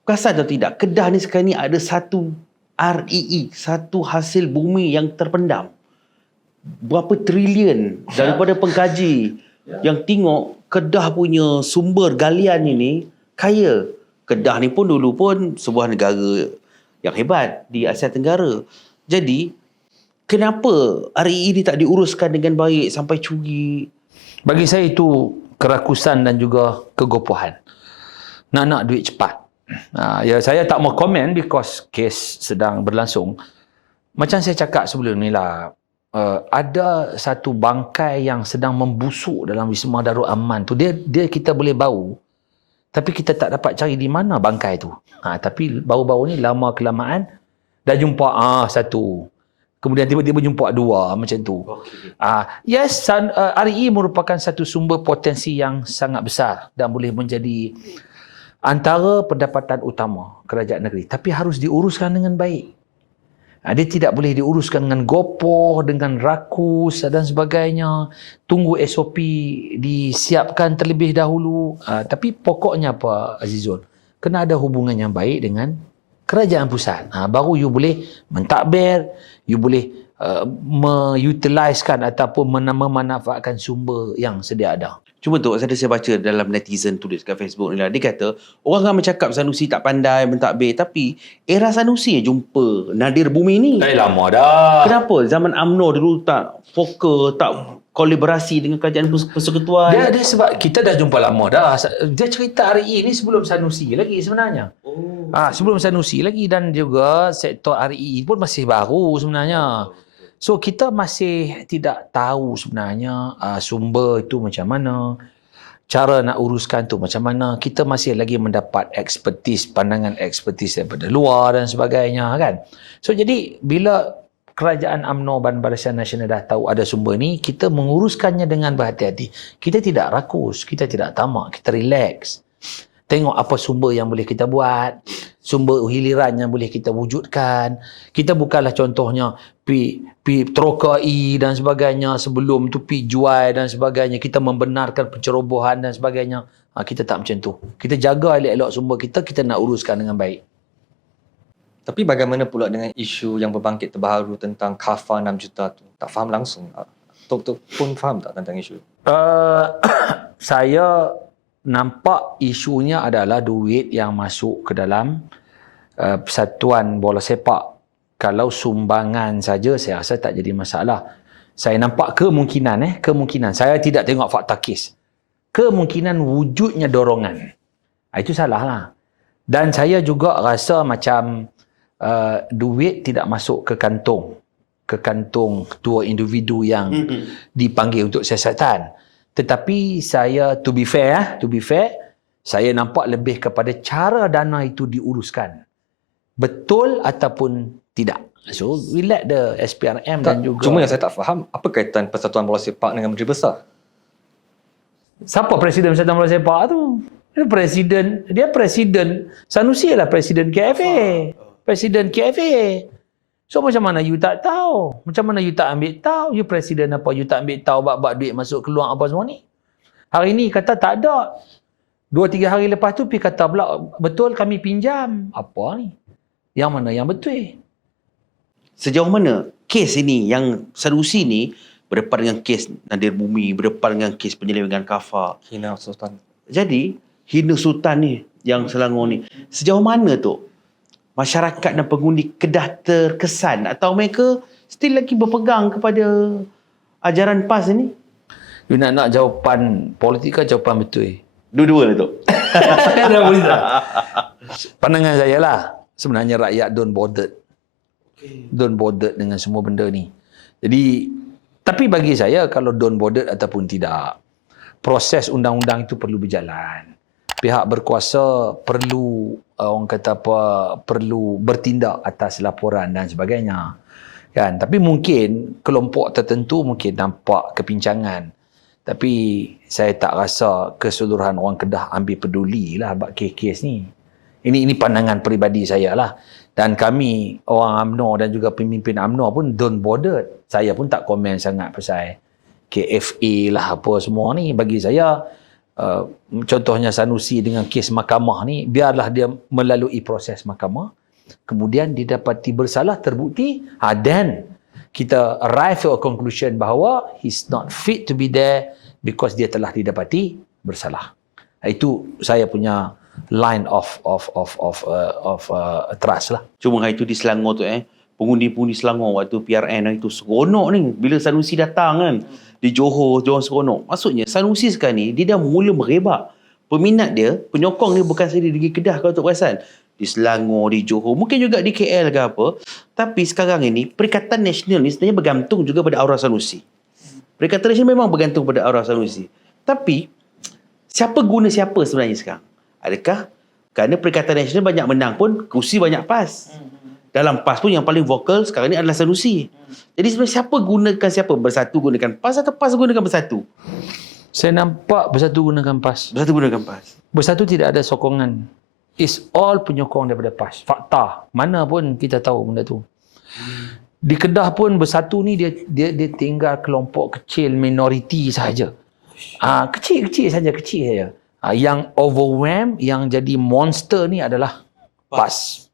Perasan atau tidak, Kedah ni sekarang ni ada satu REE, satu hasil bumi yang terpendam. Berapa triliun daripada pengkaji yang tengok Kedah punya sumber galian ini kaya. Kedah ni pun dulu pun sebuah negara yang hebat di Asia Tenggara. Jadi kenapa REE ni tak diuruskan dengan baik sampai curi? Bagi saya itu kerakusan dan juga kegopohan. Nak duit cepat. Ya, saya tak mau komen because kes sedang berlangsung. Macam saya cakap sebelum ni lah, ada satu bangkai yang sedang membusuk dalam Wisma Darul Aman tu. Dia kita boleh bau, tapi kita tak dapat cari di mana bangkai tu. Tapi bau-bau ni lama kelamaan dah jumpa satu, kemudian tiba-tiba jumpa dua, macam tu. Yes, REE merupakan satu sumber potensi yang sangat besar dan boleh menjadi antara pendapatan utama kerajaan negeri, tapi harus diuruskan dengan baik. Dia tidak boleh diuruskan dengan gopoh, dengan rakus dan sebagainya. Tunggu SOP disiapkan terlebih dahulu. Tapi pokoknya apa, Azizul? Kena ada hubungan yang baik dengan kerajaan pusat. Baru you boleh mentadbir, you boleh mengutiliskan ataupun memanfaatkan sumber yang sedia ada. Cuma tu, saya baca dalam netizen tulis kat Facebook ni lah. Dia kata, orang ramai cakap Sanusi tak pandai mentadbir. Tapi era Sanusi jumpa Nadir Bumi ni. Lama dah. Kenapa zaman UMNO dulu tak fokus, tak kolaborasi dengan kerajaan persekutuan? Dia sebab kita dah jumpa lama dah. Dia cerita REE ni sebelum Sanusi lagi sebenarnya. Sebelum Sanusi lagi, dan juga sektor REE pun masih baru sebenarnya. So kita masih tidak tahu sebenarnya sumber itu macam mana, cara nak uruskan tu macam mana. Kita masih lagi mendapat pandangan ekspertis daripada luar dan sebagainya, kan. So jadi bila kerajaan UMNO dan Barisan Nasional dah tahu ada sumber ni, kita menguruskannya dengan berhati-hati. Kita tidak rakus, kita tidak tamak, kita relax. Tengok apa sumber yang boleh kita buat, sumber hiliran yang boleh kita wujudkan. Kita bukanlah contohnya pi trokai dan sebagainya, sebelum tu pi jual dan sebagainya. Kita membenarkan pencerobohan dan sebagainya. Kita tak macam tu. Kita jaga elok-elok sumber kita nak uruskan dengan baik. Tapi bagaimana pula dengan isu yang berbangkit terbaru tentang kafar 6 juta tu? Tak faham langsung. Tok pun faham tak tentang isu? Saya nampak isunya adalah duit yang masuk ke dalam persatuan bola sepak. Kalau sumbangan saja, saya rasa tak jadi masalah. Saya nampak kemungkinan. Saya tidak tengok fakta kes. Kemungkinan wujudnya dorongan. Itu salah lah. Dan saya juga rasa macam duit tidak masuk ke kantong dua individu yang dipanggil untuk siasatan. Tetapi saya, to be fair, saya nampak lebih kepada cara dana itu diuruskan. Betul ataupun tidak. So, we let the SPRM dan juga... Cuma yang saya tak faham, apa kaitan Persatuan Bola Sepak dengan Menteri Besar? Siapa Presiden Persatuan Bola Sepak tu? Dia presiden. Sanusi adalah Presiden KFA. Presiden KFA. So macam mana you tak tahu? Macam mana you tak ambil tahu? You presiden apa? You tak ambil tahu bab duit masuk keluar apa semua ni? Hari ni kata tak ada. 2-3 hari lepas tu pergi kata pula, betul kami pinjam. Apa ni? Yang mana yang betul? Sejauh mana kes ini yang Sanusi ni berdepan dengan kes Nadir Bumi, berdepan dengan kes penyelewengan kafar. Hina Sultan. Jadi, hina Sultan ni yang Selangor ni. Sejauh mana tu masyarakat dan pengundi Kedah terkesan atau mereka still lagi berpegang kepada ajaran PAS ni? You nak jawapan politik ke jawapan betul? Dua-dua lah tu. Pandangan saya lah, sebenarnya rakyat don't bothered dengan semua benda ni. Jadi, tapi bagi saya kalau don't bothered ataupun tidak, proses undang-undang itu perlu berjalan. Pihak berkuasa perlu perlu bertindak atas laporan dan sebagainya. Kan? Tapi mungkin kelompok tertentu mungkin nampak kepincangan. Tapi saya tak rasa keseluruhan orang Kedah ambil peduli lah bab kes ni. Ini pandangan peribadi saya lah. Dan kami, orang UMNO dan juga pemimpin UMNO pun don't bothered. Saya pun tak komen sangat pasal KFA lah apa semua ni. Bagi saya, contohnya Sanusi dengan kes mahkamah ni, biarlah dia melalui proses mahkamah. Kemudian didapati bersalah, terbukti, then kita arrive to a conclusion bahawa he's not fit to be there because dia telah didapati bersalah. Itu saya punya line of trust lah. Cuma hari tu di Selangor tu pengundi-pengundi Selangor waktu PRN itu seronok ni bila Sanusi datang kan. Di Johor seronok. Maksudnya Sanusi sekarang ni dia dah mula merebak. Peminat dia, penyokong dia bukan saja di Kedah kalau tak perasan. Di Selangor, di Johor, mungkin juga di KL ke apa. Tapi sekarang ini Perikatan Nasional ni sebenarnya bergantung juga pada aura Sanusi. Perikatan Nasional memang bergantung pada aura Sanusi. Tapi siapa guna siapa sebenarnya sekarang? Adakah kerana Perikatan Nasional banyak menang pun kursi banyak PAS. Dalam PAS pun yang paling vokal sekarang ni adalah Sanusi. Jadi sebenarnya siapa gunakan siapa? Bersatu gunakan PAS atau PAS gunakan Bersatu? Saya nampak Bersatu gunakan PAS. Bersatu gunakan PAS. Bersatu tidak ada sokongan. It's all penyokong daripada PAS. Fakta. Mana pun kita tahu benda tu. Di Kedah pun Bersatu ni dia tinggal kelompok kecil minoriti sahaja. Kecil saja. Yang overwhelm, yang jadi monster ni adalah PAS.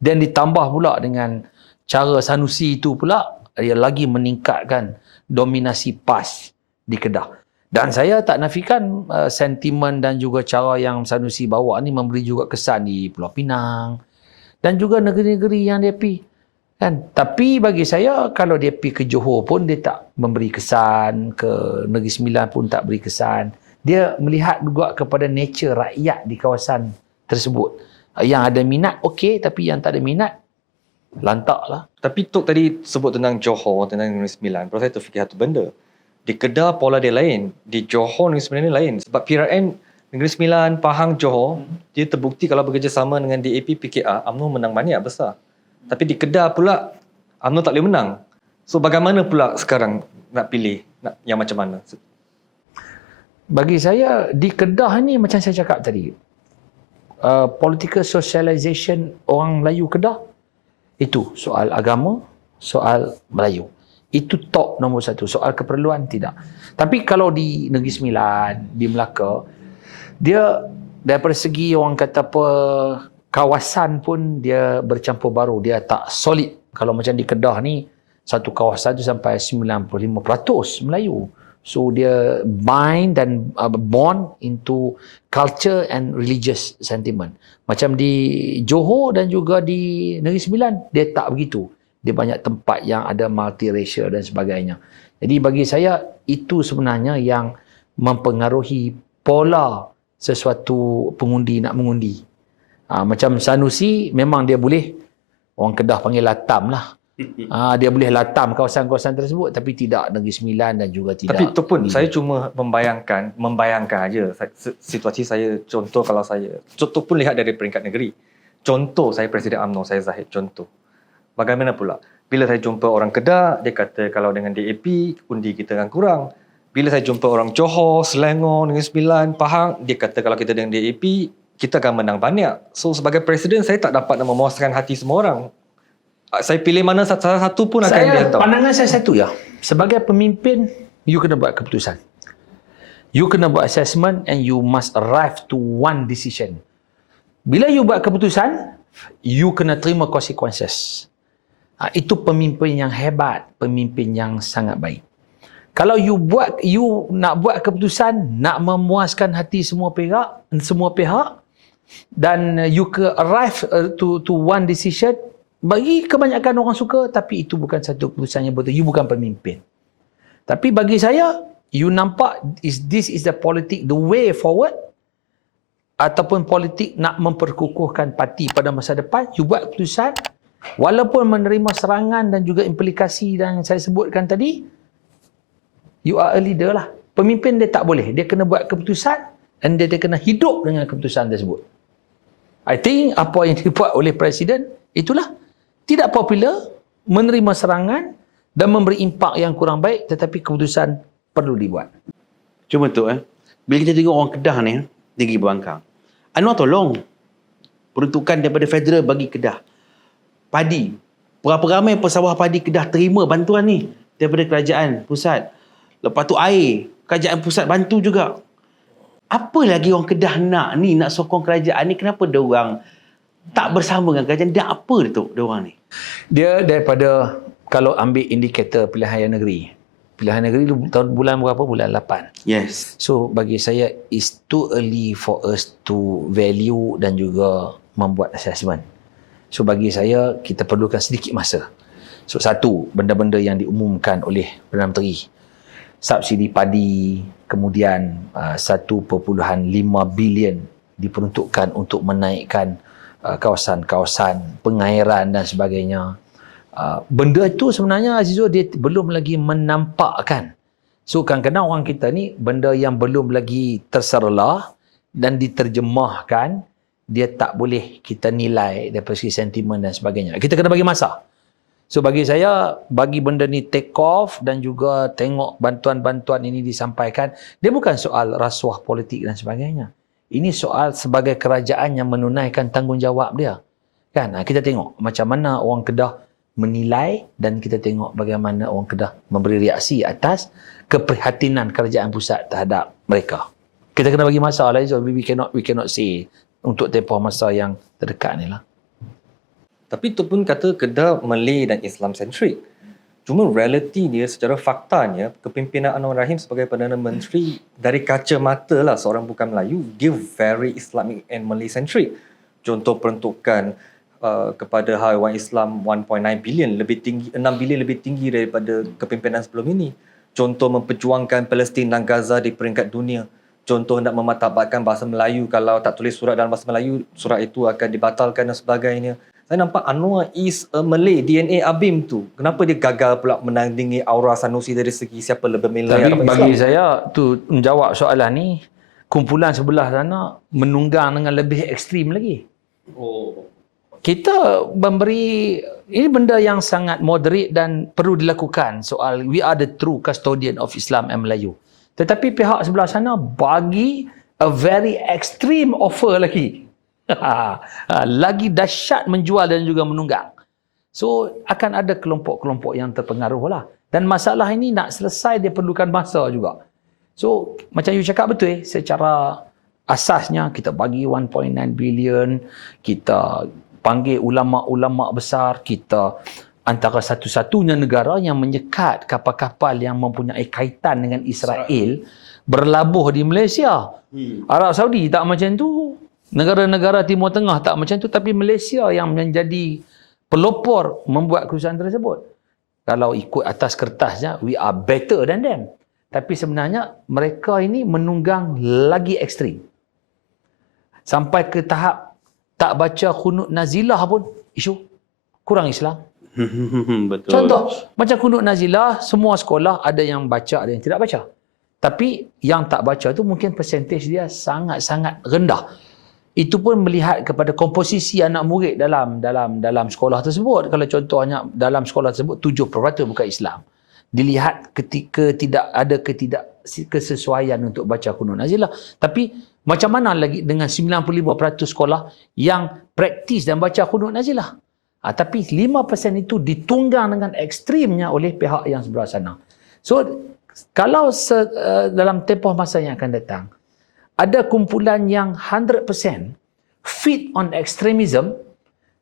Dan ditambah pula dengan cara Sanusi itu pula, dia lagi meningkatkan dominasi PAS di Kedah. Dan saya tak nafikan sentimen dan juga cara yang Sanusi bawa ni memberi juga kesan di Pulau Pinang dan juga negeri-negeri yang dia pergi. Kan? Tapi bagi saya, kalau dia pergi ke Johor pun dia tak memberi kesan, ke Negeri Sembilan pun tak beri kesan. Dia melihat juga kepada nature rakyat di kawasan tersebut. Yang ada minat, okey. Tapi yang tak ada minat, lantaklah. Tapi Tok tadi sebut tentang Johor, tentang Negeri Sembilan. Perlu saya terfikir satu benda. Di Kedah pola dia lain. Di Johor Negeri Sembilan ni lain. Sebab PRN Negeri Sembilan, Pahang, Johor, dia terbukti kalau bekerjasama dengan DAP, PKR, UMNO menang banyak besar. Tapi di Kedah pula, UMNO tak boleh menang. So bagaimana pula sekarang nak pilih yang macam mana? Bagi saya, di Kedah ni macam saya cakap tadi, political socialization orang Melayu Kedah, itu soal agama, soal Melayu. Itu top nombor satu. Soal keperluan, tidak. Tapi kalau di Negeri Sembilan, di Melaka, dia daripada segi orang kata apa, kawasan pun dia bercampur baru. Dia tak solid. Kalau macam di Kedah ni, satu kawasan tu sampai 95% Melayu. So dia bind dan bond into culture and religious sentiment. Macam di Johor dan juga di Negeri Sembilan, dia tak begitu. Dia banyak tempat yang ada multiracial dan sebagainya. Jadi bagi saya, itu sebenarnya yang mempengaruhi pola sesuatu pengundi nak mengundi. Macam Sanusi, memang dia boleh, orang Kedah panggil latam lah. Dia boleh latam kawasan-kawasan tersebut, tapi tidak Negeri Sembilan dan juga tidak. Tapi itu pun saya cuma membayangkan aja situasi saya. Contoh kalau saya, contoh pun lihat dari peringkat negeri. Contoh saya Presiden UMNO, saya Zahid, contoh. Bagaimana pula? Bila saya jumpa orang Kedah, dia kata kalau dengan DAP, undi kita akan kurang. Bila saya jumpa orang Johor, Selangor, Negeri Sembilan, Pahang, dia kata kalau kita dengan DAP, kita akan menang banyak. So sebagai Presiden, saya tak dapat memuaskan hati semua orang. Saya pilih mana salah satu pun akan dihantar. Pandangan saya satu ya. Sebagai pemimpin, you kena buat keputusan. You kena buat assessment and you must arrive to one decision. Bila you buat keputusan, you kena terima consequences. Itu pemimpin yang hebat, pemimpin yang sangat baik. Kalau you nak buat keputusan nak memuaskan hati semua pihak dan you arrive to one decision, bagi kebanyakan orang suka, tapi itu bukan satu keputusan yang betul. You bukan pemimpin. Tapi bagi saya, you nampak this is the politik, the way forward, ataupun politik nak memperkukuhkan parti pada masa depan. You buat keputusan walaupun menerima serangan dan juga implikasi yang saya sebutkan tadi. You are a leader lah. Pemimpin dia tak boleh. Dia kena buat keputusan dan dia kena hidup dengan keputusan tersebut. I think apa yang dibuat oleh Presiden itulah tidak popular, menerima serangan dan memberi impak yang kurang baik, tetapi keputusan perlu dibuat. Cuma tu bila kita tengok orang Kedah ni dia pergi berbangkang. Anwar tolong peruntukan daripada federal bagi Kedah. Padi. Berapa ramai pesawah padi Kedah terima bantuan ni daripada kerajaan pusat. Lepas tu air, kerajaan pusat bantu juga. Apa lagi orang Kedah nak sokong kerajaan ni? Kenapa dia orang tak bersama dengan kerajaan? Dia apa tu dia orang ni? Dia daripada, kalau ambil indikator pilihan raya negeri. Pilihan negeri tahun bulan berapa? Bulan 8. Yes. So bagi saya, it's too early for us to value dan juga membuat assessment. So bagi saya, kita perlukan sedikit masa. So satu, benda-benda yang diumumkan oleh Perdana Menteri. Subsidi padi, kemudian 1.5 bilion diperuntukkan untuk menaikkan kawasan-kawasan pengairan dan sebagainya. Benda itu sebenarnya Azizul, dia belum lagi menampakkan. So kadang-kadang orang kita ni benda yang belum lagi terserlah dan diterjemahkan, dia tak boleh kita nilai daripada segi sentimen dan sebagainya. Kita kena bagi masa. So bagi saya, bagi benda ni take off dan juga tengok bantuan-bantuan ini disampaikan, dia bukan soal rasuah politik dan sebagainya. Ini soal sebagai kerajaan yang menunaikan tanggungjawab dia. Kan? Kita tengok macam mana orang Kedah menilai dan kita tengok bagaimana orang Kedah memberi reaksi atas keprihatinan kerajaan pusat terhadap mereka. Kita kena bagi masa lah. So we cannot say untuk tempoh masa yang terdekat ni lah. Tapi itu pun kata Kedah Malay dan Islam centric. Cuma realiti dia, secara faktanya, kepimpinan Anwar Ibrahim sebagai Perdana Menteri, dari kacamata lah seorang bukan Melayu, dia very Islamic and Malay centric. Contoh peruntukan kepada haiwan Islam 1.9 bilion, lebih tinggi, 6 bilion lebih tinggi daripada kepimpinan sebelum ini. Contoh memperjuangkan Palestin dan Gaza di peringkat dunia. Contoh nak memartabatkan bahasa Melayu, kalau tak tulis surat dalam bahasa Melayu, surat itu akan dibatalkan dan sebagainya. Saya nampak Anwar is a Malay, DNA Abim tu. Kenapa dia gagal pula menandingi aura Sanusi dari segi siapa lebih Malay atau Islam? Bagi saya, tu menjawab soalan ni, kumpulan sebelah sana menunggang dengan lebih ekstrim lagi. Kita memberi, ini benda yang sangat moderate dan perlu dilakukan, soal we are the true custodian of Islam and Melayu. Tetapi pihak sebelah sana bagi a very extreme offer lagi. Lagi dahsyat menjual dan juga menunggang. So akan ada kelompok-kelompok yang terpengaruh lah. Dan masalah ini nak selesai dia perlukan masa juga. So macam you cakap betul, secara asasnya kita bagi 1.9 bilion, kita panggil ulama-ulama besar, kita antara satu-satunya negara yang menyekat kapal-kapal yang mempunyai kaitan dengan Israel berlabuh di Malaysia. Arab Saudi tak macam tu. Negara-negara Timur Tengah tak macam tu, tapi Malaysia yang menjadi pelopor membuat keputusan tersebut. Kalau ikut atas kertasnya, we are better than them. Tapi sebenarnya mereka ini menunggang lagi ekstrim. Sampai ke tahap tak baca Qunut Nazilah pun isu kurang Islam. Betul. Contoh, macam Qunut Nazilah, semua sekolah ada yang baca, ada yang tidak baca. Tapi yang tak baca tu mungkin persentage dia sangat-sangat rendah. Itu pun melihat kepada komposisi anak murid dalam sekolah tersebut. Kalau contohnya dalam sekolah tersebut 7% bukan Islam. Dilihat ketika tidak ada kesesuaian untuk baca Qunut Nazilah. Tapi macam mana lagi dengan 95% sekolah yang praktis dan baca Qunut Nazilah? Tapi 5% itu ditunggang dengan ekstrimnya oleh pihak yang sebelah sana. So kalau dalam tempoh masa yang akan datang, ada kumpulan yang 100% fit on extremism,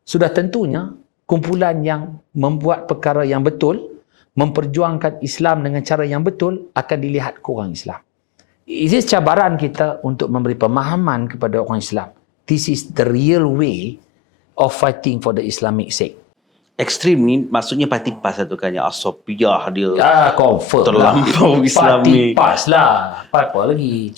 sudah tentunya kumpulan yang membuat perkara yang betul, memperjuangkan Islam dengan cara yang betul akan dilihat kurang Islam. Ini cabaran kita untuk memberi pemahaman kepada orang Islam. This is the real way of fighting for the Islamic sake. Ekstrim ni maksudnya parti PAS tu kan, yang Asopiyah dia Confirm terlampau lah. Islami. Parti PAS lah. Apa lagi?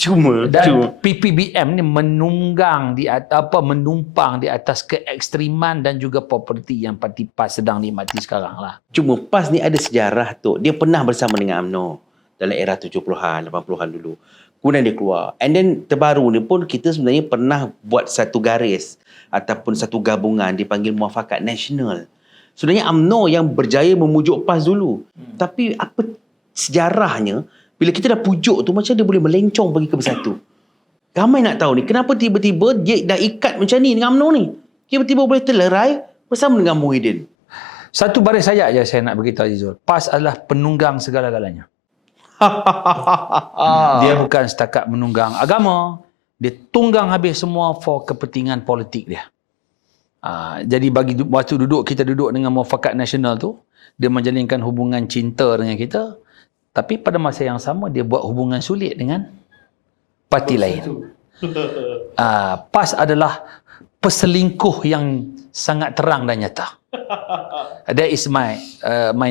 Dan PPBM ni menumpang di atas keekstriman dan juga populariti yang parti PAS sedang nikmati sekarang lah. Cuma PAS ni ada sejarah tu. Dia pernah bersama dengan UMNO dalam era 70-an, 80-an dulu. Kemudian dia keluar. And then terbaru ni pun kita sebenarnya pernah buat satu garis ataupun satu gabungan dipanggil Muafakat Nasional. Sebenarnya UMNO yang berjaya memujuk PAS dulu. Tapi apa sejarahnya, bila kita dah pujuk tu, macam dia boleh melencong pergi ke Bersatu. Ramai nak tahu ni, kenapa tiba-tiba dia dah ikat macam ni dengan UMNO ni? Tiba-tiba boleh terlerai bersama dengan Muhyiddin. Satu baris ayat je saya nak beritahu Azizul. PAS adalah penunggang segala-galanya. Dia bukan setakat menunggang agama. Dia tunggang habis semua for kepentingan politik dia. Jadi bagi waktu kita duduk dengan Muafakat Nasional tu, dia menjalinkan hubungan cinta dengan kita, tapi pada masa yang sama dia buat hubungan sulit dengan parti lain. PAS adalah peselingkuh yang sangat terang dan nyata. That is my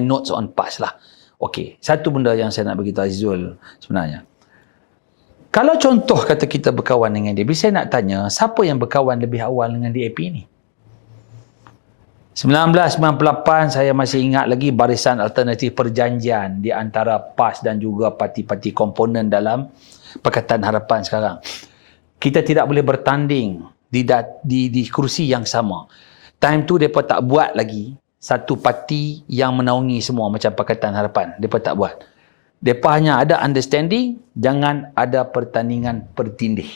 notes on PAS lah. Okey, satu benda yang saya nak beritahu Azizul sebenarnya. Kalau contoh kata kita berkawan dengan dia, saya nak tanya, siapa yang berkawan lebih awal dengan DAP ni? 1998 saya masih ingat lagi Barisan Alternatif Perjanjian di antara PAS dan juga parti-parti komponen dalam Pakatan Harapan sekarang. Kita tidak boleh bertanding di kursi yang sama. Time tu mereka tak buat lagi satu parti yang menaungi semua macam Pakatan Harapan. Mereka tak buat. Mereka hanya ada understanding, jangan ada pertandingan bertindih.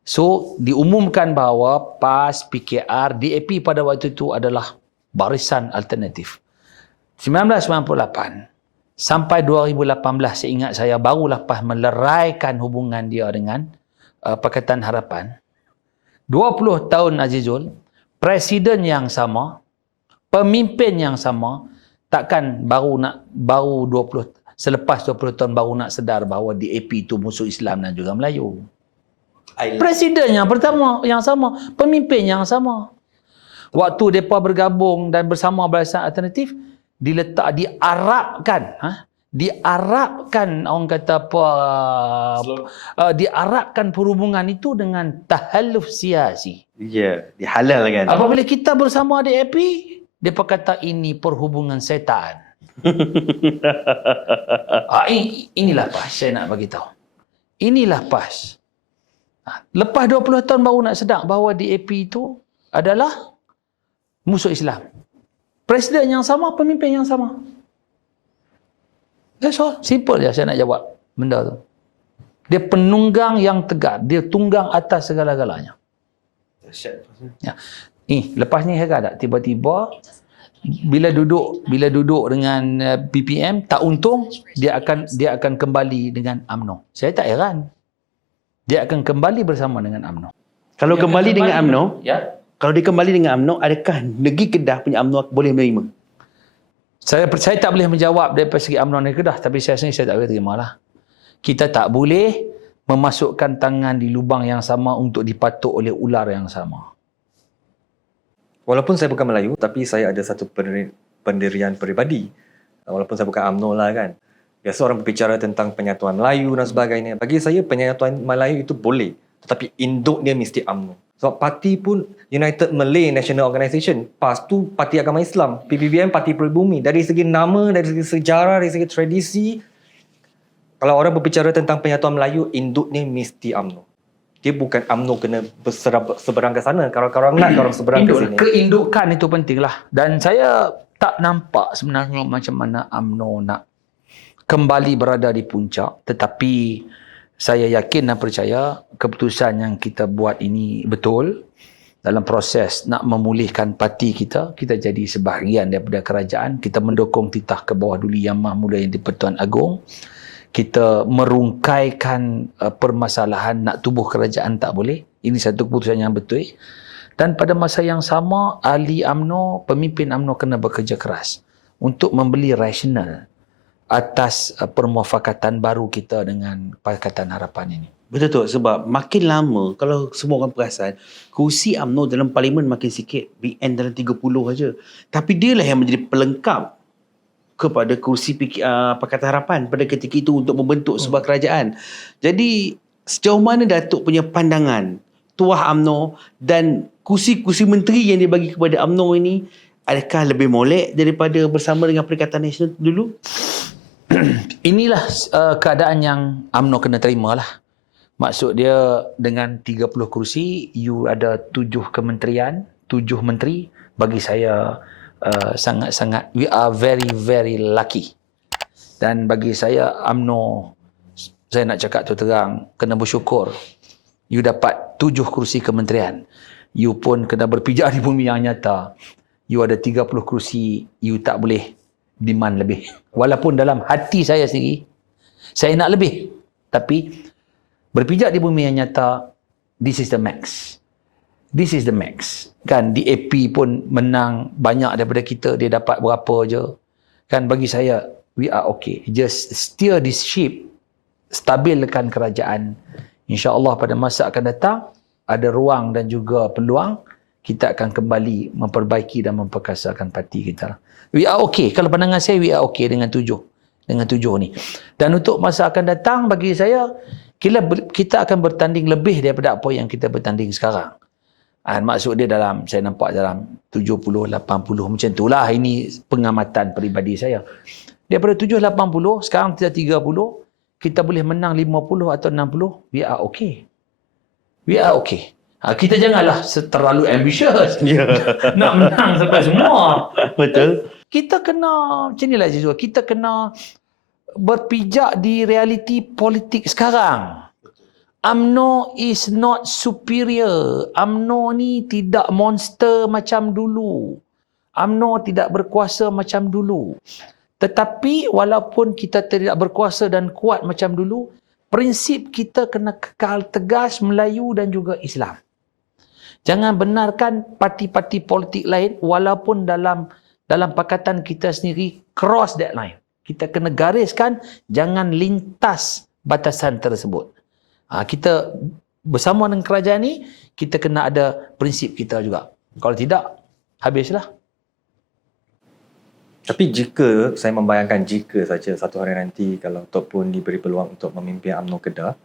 So, diumumkan bahawa PAS, PKR, DAP pada waktu itu adalah barisan alternatif. 1998 sampai 2018, seingat saya, barulah PAS meleraikan hubungan dia dengan Pakatan Harapan. 20 tahun Azizul, presiden yang sama, pemimpin yang sama, takkan selepas 20 tahun baru nak sedar bahawa DAP itu musuh Islam dan juga Melayu. Presiden yang pertama yang sama, pemimpin yang sama. Waktu mereka bergabung dan bersama Barisan Alternatif, diarabkan orang kata apa, diarabkan perhubungan itu dengan tahalluf siasi. Ya, dihalalkan. Apabila kita bersama DAP, mereka kata ini perhubungan setan. Inilah PAS saya nak bagi tahu. Inilah PAS. Lepas 20 tahun baru nak sedar bahawa DAP itu adalah musuh Islam. Presiden yang sama, pemimpin yang sama. That's all. Simple je saya nak jawab benda tu. Dia penunggang yang tegar. Dia tunggang atas segala-galanya. Ya. Lepas ni saya tak tiba-tiba bila duduk dengan PPM tak untung, dia akan kembali dengan UMNO. Saya tak heran. Dia akan kembali bersama dengan UMNO. Kalau dia kembali dengan UMNO, ya. Kalau dia kembali dengan UMNO, adakah negeri Kedah punya UMNO boleh menerima? Saya tak boleh menjawab daripada segi UMNO negeri Kedah, tapi saya sendiri saya tak boleh terima lah. Kita tak boleh memasukkan tangan di lubang yang sama untuk dipatuk oleh ular yang sama. Walaupun saya bukan Melayu, tapi saya ada satu pendirian peribadi. Walaupun saya bukan UMNO lah kan. Biasa orang berbicara tentang penyatuan Melayu dan sebagainya. Bagi saya, penyatuan Melayu itu boleh. Tetapi induk dia mesti UMNO. Sebab parti pun United Malay National Organisation. PAS tu parti agama Islam. PPBM parti pribumi. Dari segi nama, dari segi sejarah, dari segi tradisi. Kalau orang berbicara tentang penyatuan Melayu, induk ni mesti UMNO. Dia bukan UMNO kena seberang ke sana. Kalau orang nak, orang seberang ke sini. Keindukan itu pentinglah. Dan saya tak nampak sebenarnya macam mana UMNO nak kembali berada di puncak. Tetapi saya yakin dan percaya keputusan yang kita buat ini betul. Dalam proses nak memulihkan parti kita jadi sebahagian daripada kerajaan. Kita mendukung titah ke bawah duli Yang Maha Mulia yang di-Pertuan Agong. Kita merungkaikan permasalahan nak tubuh kerajaan tak boleh. Ini satu keputusan yang betul. Dan pada masa yang sama, ahli UMNO, pemimpin UMNO kena bekerja keras untuk membeli rasional atas permufakatan baru kita dengan Pakatan Harapan ini. Betul tu, sebab makin lama kalau semua orang perasan, kursi UMNO dalam parlimen makin sikit, BN dalam 30 aja. Tapi dia lah yang menjadi pelengkap kepada kursi Pakatan Harapan pada ketika itu untuk membentuk sebuah kerajaan. Jadi sejauh mana Datuk punya pandangan tuah UMNO dan kursi-kursi menteri yang dibagi kepada UMNO ini, adakah lebih molek daripada bersama dengan Perikatan Nasional dulu? Inilah keadaan yang UMNO kena terima lah. Maksud dia dengan 30 kursi, you ada 7 kementerian, 7 menteri. Bagi saya sangat-sangat, we are very very lucky. Dan bagi saya UMNO, saya nak cakap tu terang, kena bersyukur. You dapat 7 kursi kementerian. You pun kena berpijak di bumi yang nyata. You ada 30 kursi, you tak boleh demand lebih. Walaupun dalam hati saya sendiri, saya nak lebih. Tapi berpijak di bumi yang nyata, this is the max. This is the max. Kan DAP pun menang banyak daripada kita, dia dapat berapa je. Kan bagi saya, we are okay. Just steer this ship, stabilkan kerajaan. InsyaAllah pada masa akan datang, ada ruang dan juga peluang, kita akan kembali memperbaiki dan memperkasakan parti kita. We are okay. Kalau pandangan saya, we are okay dengan 7. Dengan 7 ni. Dan untuk masa akan datang, bagi saya, kita akan bertanding lebih daripada apa yang kita bertanding sekarang. Maksud dia saya nampak dalam 70, 80 macam itulah. Ini pengamatan peribadi saya. Daripada 7-80, sekarang kita 30, kita boleh menang 50 atau 60, we are okay. We are okay. Kita janganlah terlalu ambitious. Nak menang sampai semua. Betul. Kita kena, macam inilah Zizwa, kita kena berpijak di realiti politik sekarang. UMNO is not superior. UMNO ni tidak monster macam dulu. UMNO tidak berkuasa macam dulu. Tetapi walaupun kita tidak berkuasa dan kuat macam dulu, prinsip kita kena kekal tegas Melayu dan juga Islam. Jangan benarkan parti-parti politik lain walaupun dalam pakatan kita sendiri cross that line. Kita kena gariskan, jangan lintas batasan tersebut. Kita bersama dengan kerajaan ni, kita kena ada prinsip kita juga. Kalau tidak, habislah. Tapi jika, saya membayangkan jika saja satu hari nanti kalau Tok Pun diberi peluang untuk memimpin UMNO Kedah,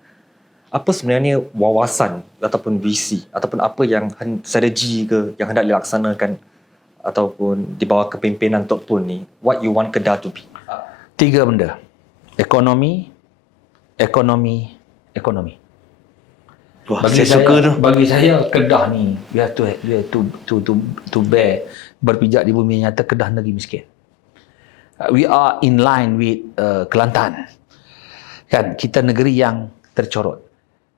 apa sebenarnya wawasan ataupun visi ataupun apa yang strategi ke yang hendak dilaksanakan ataupun di bawah kepimpinan Tok Pun ni, what you want Kedah to be? 3 benda. Ekonomi. Wah, saya suka tu. Bagi saya Kedah ni, we have to bear, berpijak di bumi nyata, Kedah negeri miskin. We are in line with Kelantan. Kan, kita negeri yang tercorot.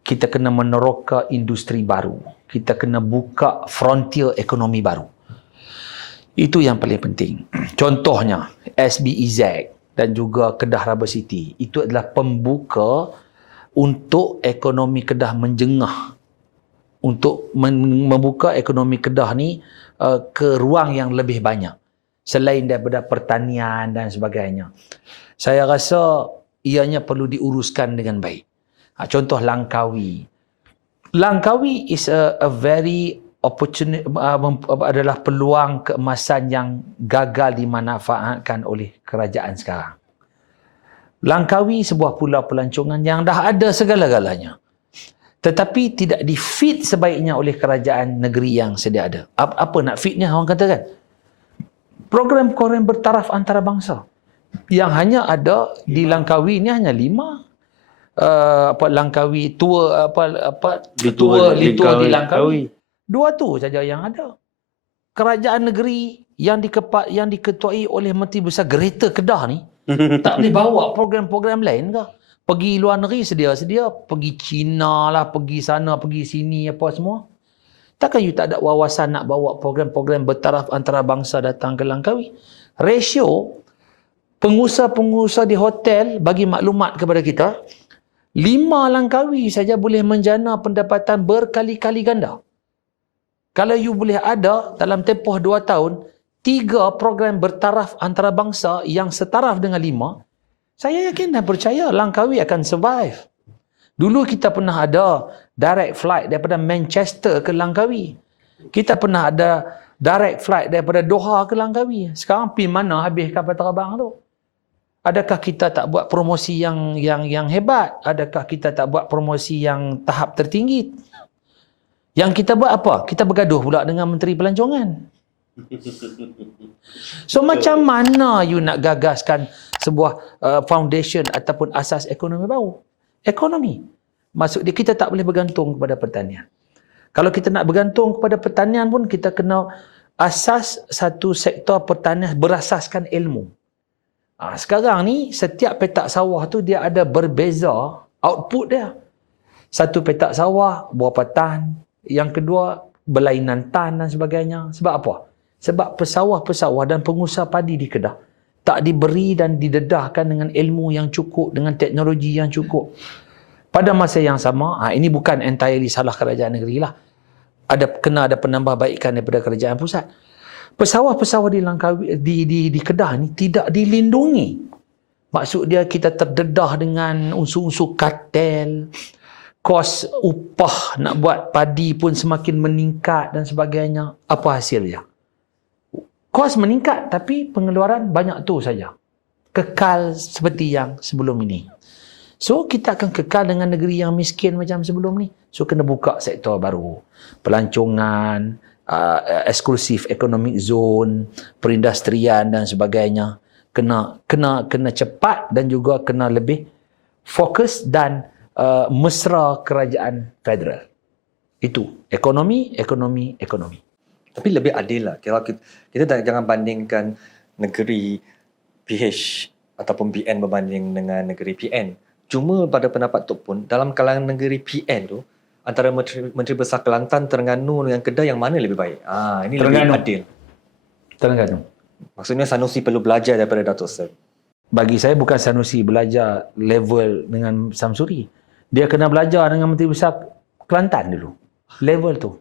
Kita kena meneroka industri baru. Kita kena buka frontier ekonomi baru. Itu yang paling penting. Contohnya, SBEZ dan juga Kedah Rubber City. Itu adalah pembuka untuk ekonomi Kedah menjengah. Untuk membuka ekonomi Kedah ni ke ruang yang lebih banyak. Selain daripada pertanian dan sebagainya. Saya rasa ianya perlu diuruskan dengan baik. Contoh Langkawi. Langkawi is a very opportunity, adalah peluang keemasan yang gagal dimanfaatkan oleh kerajaan sekarang. Langkawi sebuah pulau pelancongan yang dah ada segala-galanya. Tetapi tidak di-feed sebaiknya oleh kerajaan negeri yang sedia ada. Apa nak feednya orang kata kan? Program-program bertaraf antarabangsa. Yang hanya ada di Langkawi ni hanya 5. Langkawi tua litua di Langkawi. 2 tu saja yang ada. Kerajaan negeri yang diketuai oleh Menteri Besar Greta Kedah ni tak boleh bawa program-program lain ke? Pergi luar negeri sedia-sedia, pergi China lah, pergi sana, pergi sini apa semua. Takkan you tak ada wawasan nak bawa program-program bertaraf antarabangsa datang ke Langkawi? Ratio pengusaha-pengusaha di hotel bagi maklumat kepada kita, 5 Langkawi saja boleh menjana pendapatan berkali-kali ganda. Kalau you boleh ada dalam tempoh 2 tahun, 3 program bertaraf antarabangsa yang setaraf dengan 5, saya yakin dan percaya Langkawi akan survive. Dulu kita pernah ada direct flight daripada Manchester ke Langkawi. Kita pernah ada direct flight daripada Doha ke Langkawi. Sekarang pergi mana habis kapal terbang tu? Adakah kita tak buat promosi yang hebat? Adakah kita tak buat promosi yang tahap tertinggi? Yang kita buat apa? Kita bergaduh pula dengan Menteri Pelancongan. So macam mana you nak gagaskan sebuah foundation ataupun asas ekonomi baru? Ekonomi. Maksud dia kita tak boleh bergantung kepada pertanian. Kalau kita nak bergantung kepada pertanian pun kita kena asas satu sektor pertanian berasaskan ilmu. Sekarang ni setiap petak sawah tu dia ada berbeza output dia. Satu petak sawah berapa tan, yang kedua berlainan tan dan sebagainya. Sebab apa? Sebab pesawah-pesawah dan pengusaha padi di Kedah tak diberi dan didedahkan dengan ilmu yang cukup, dengan teknologi yang cukup. Pada masa yang sama, ini bukan entirely salah kerajaan negeri lah. Kena ada penambahbaikan daripada kerajaan pusat. Pesawah-pesawah di Langkawi, di Kedah ni tidak dilindungi. Maksud dia kita terdedah dengan unsur-unsur kartel, kos upah nak buat padi pun semakin meningkat dan sebagainya. Apa hasilnya? Kos meningkat tapi pengeluaran banyak tu saja. Kekal seperti yang sebelum ini. So kita akan kekal dengan negeri yang miskin macam sebelum ni. So kena buka sektor baru. Pelancongan, eksklusif economic zone, perindustrian dan sebagainya. Kena cepat dan juga kena lebih fokus dan mesra kerajaan federal. Itu ekonomi. Tapi lebih adil lah. Kalau kita jangan bandingkan negeri PH ataupun PN berbanding dengan negeri PN. Cuma pada pendapat Tok Pun, dalam kalangan negeri PN tu, antara Menteri Besar Kelantan, Terengganu dengan Kedah yang mana lebih baik? Ini Terengganu. lebih adil. Terengganu. Maksudnya Sanusi perlu belajar daripada Datuk Seri. Bagi saya bukan Sanusi belajar level dengan Samsuri. Dia kena belajar dengan Menteri Besar Kelantan dulu. Level tu.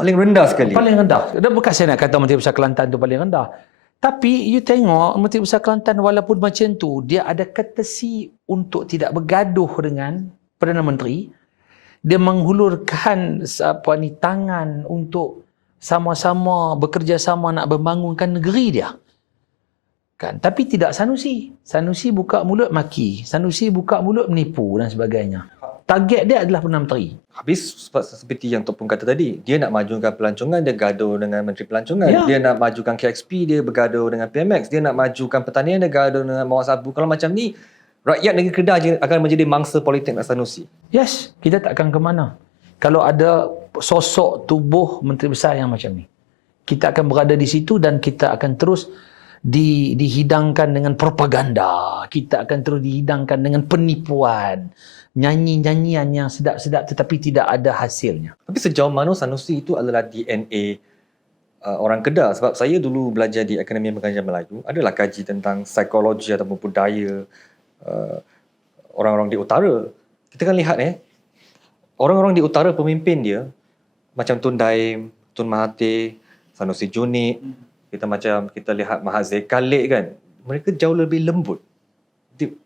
Paling rendah sekali. Paling rendah. Dan bukan saya nak kata Menteri Besar Kelantan tu paling rendah. Tapi you tengok Menteri Besar Kelantan walaupun macam tu, dia ada courtesy untuk tidak bergaduh dengan Perdana Menteri. Dia menghulurkan tangan untuk sama-sama bekerjasama nak membangunkan negeri dia. Kan? Tapi tidak Sanusi. Sanusi buka mulut maki. Sanusi buka mulut menipu dan sebagainya. Target dia adalah Perdana Menteri. Habis seperti yang Tok Pun kata tadi, dia nak majukan pelancongan, dia gaduh dengan Menteri Pelancongan. Ya. Dia nak majukan KXP, dia bergaduh dengan PMX. Dia nak majukan pertanian, dia gaduh dengan Mawar Sabu. Kalau macam ni, rakyat negeri Kedah akan menjadi mangsa politik nak Sanusi. Yes, kita tak akan ke mana. Kalau ada sosok tubuh Menteri Besar yang macam ni. Kita akan berada di situ dan kita akan terus dihidangkan dengan propaganda. Kita akan terus dihidangkan dengan penipuan. Nyanyi-nyanyian yang sedap-sedap tetapi tidak ada hasilnya. Tapi sejauh mana Sanusi itu adalah DNA orang Kedah? Sebab saya dulu belajar di Akademi Pengajian Melayu, adalah kaji tentang psikologi ataupun budaya orang-orang di utara. Kita kan lihat orang-orang di utara pemimpin dia macam Tun Daim, Tun Mahathir, Sanusi Junid, kita lihat Mahathir Khalid kan. Mereka jauh lebih lembut.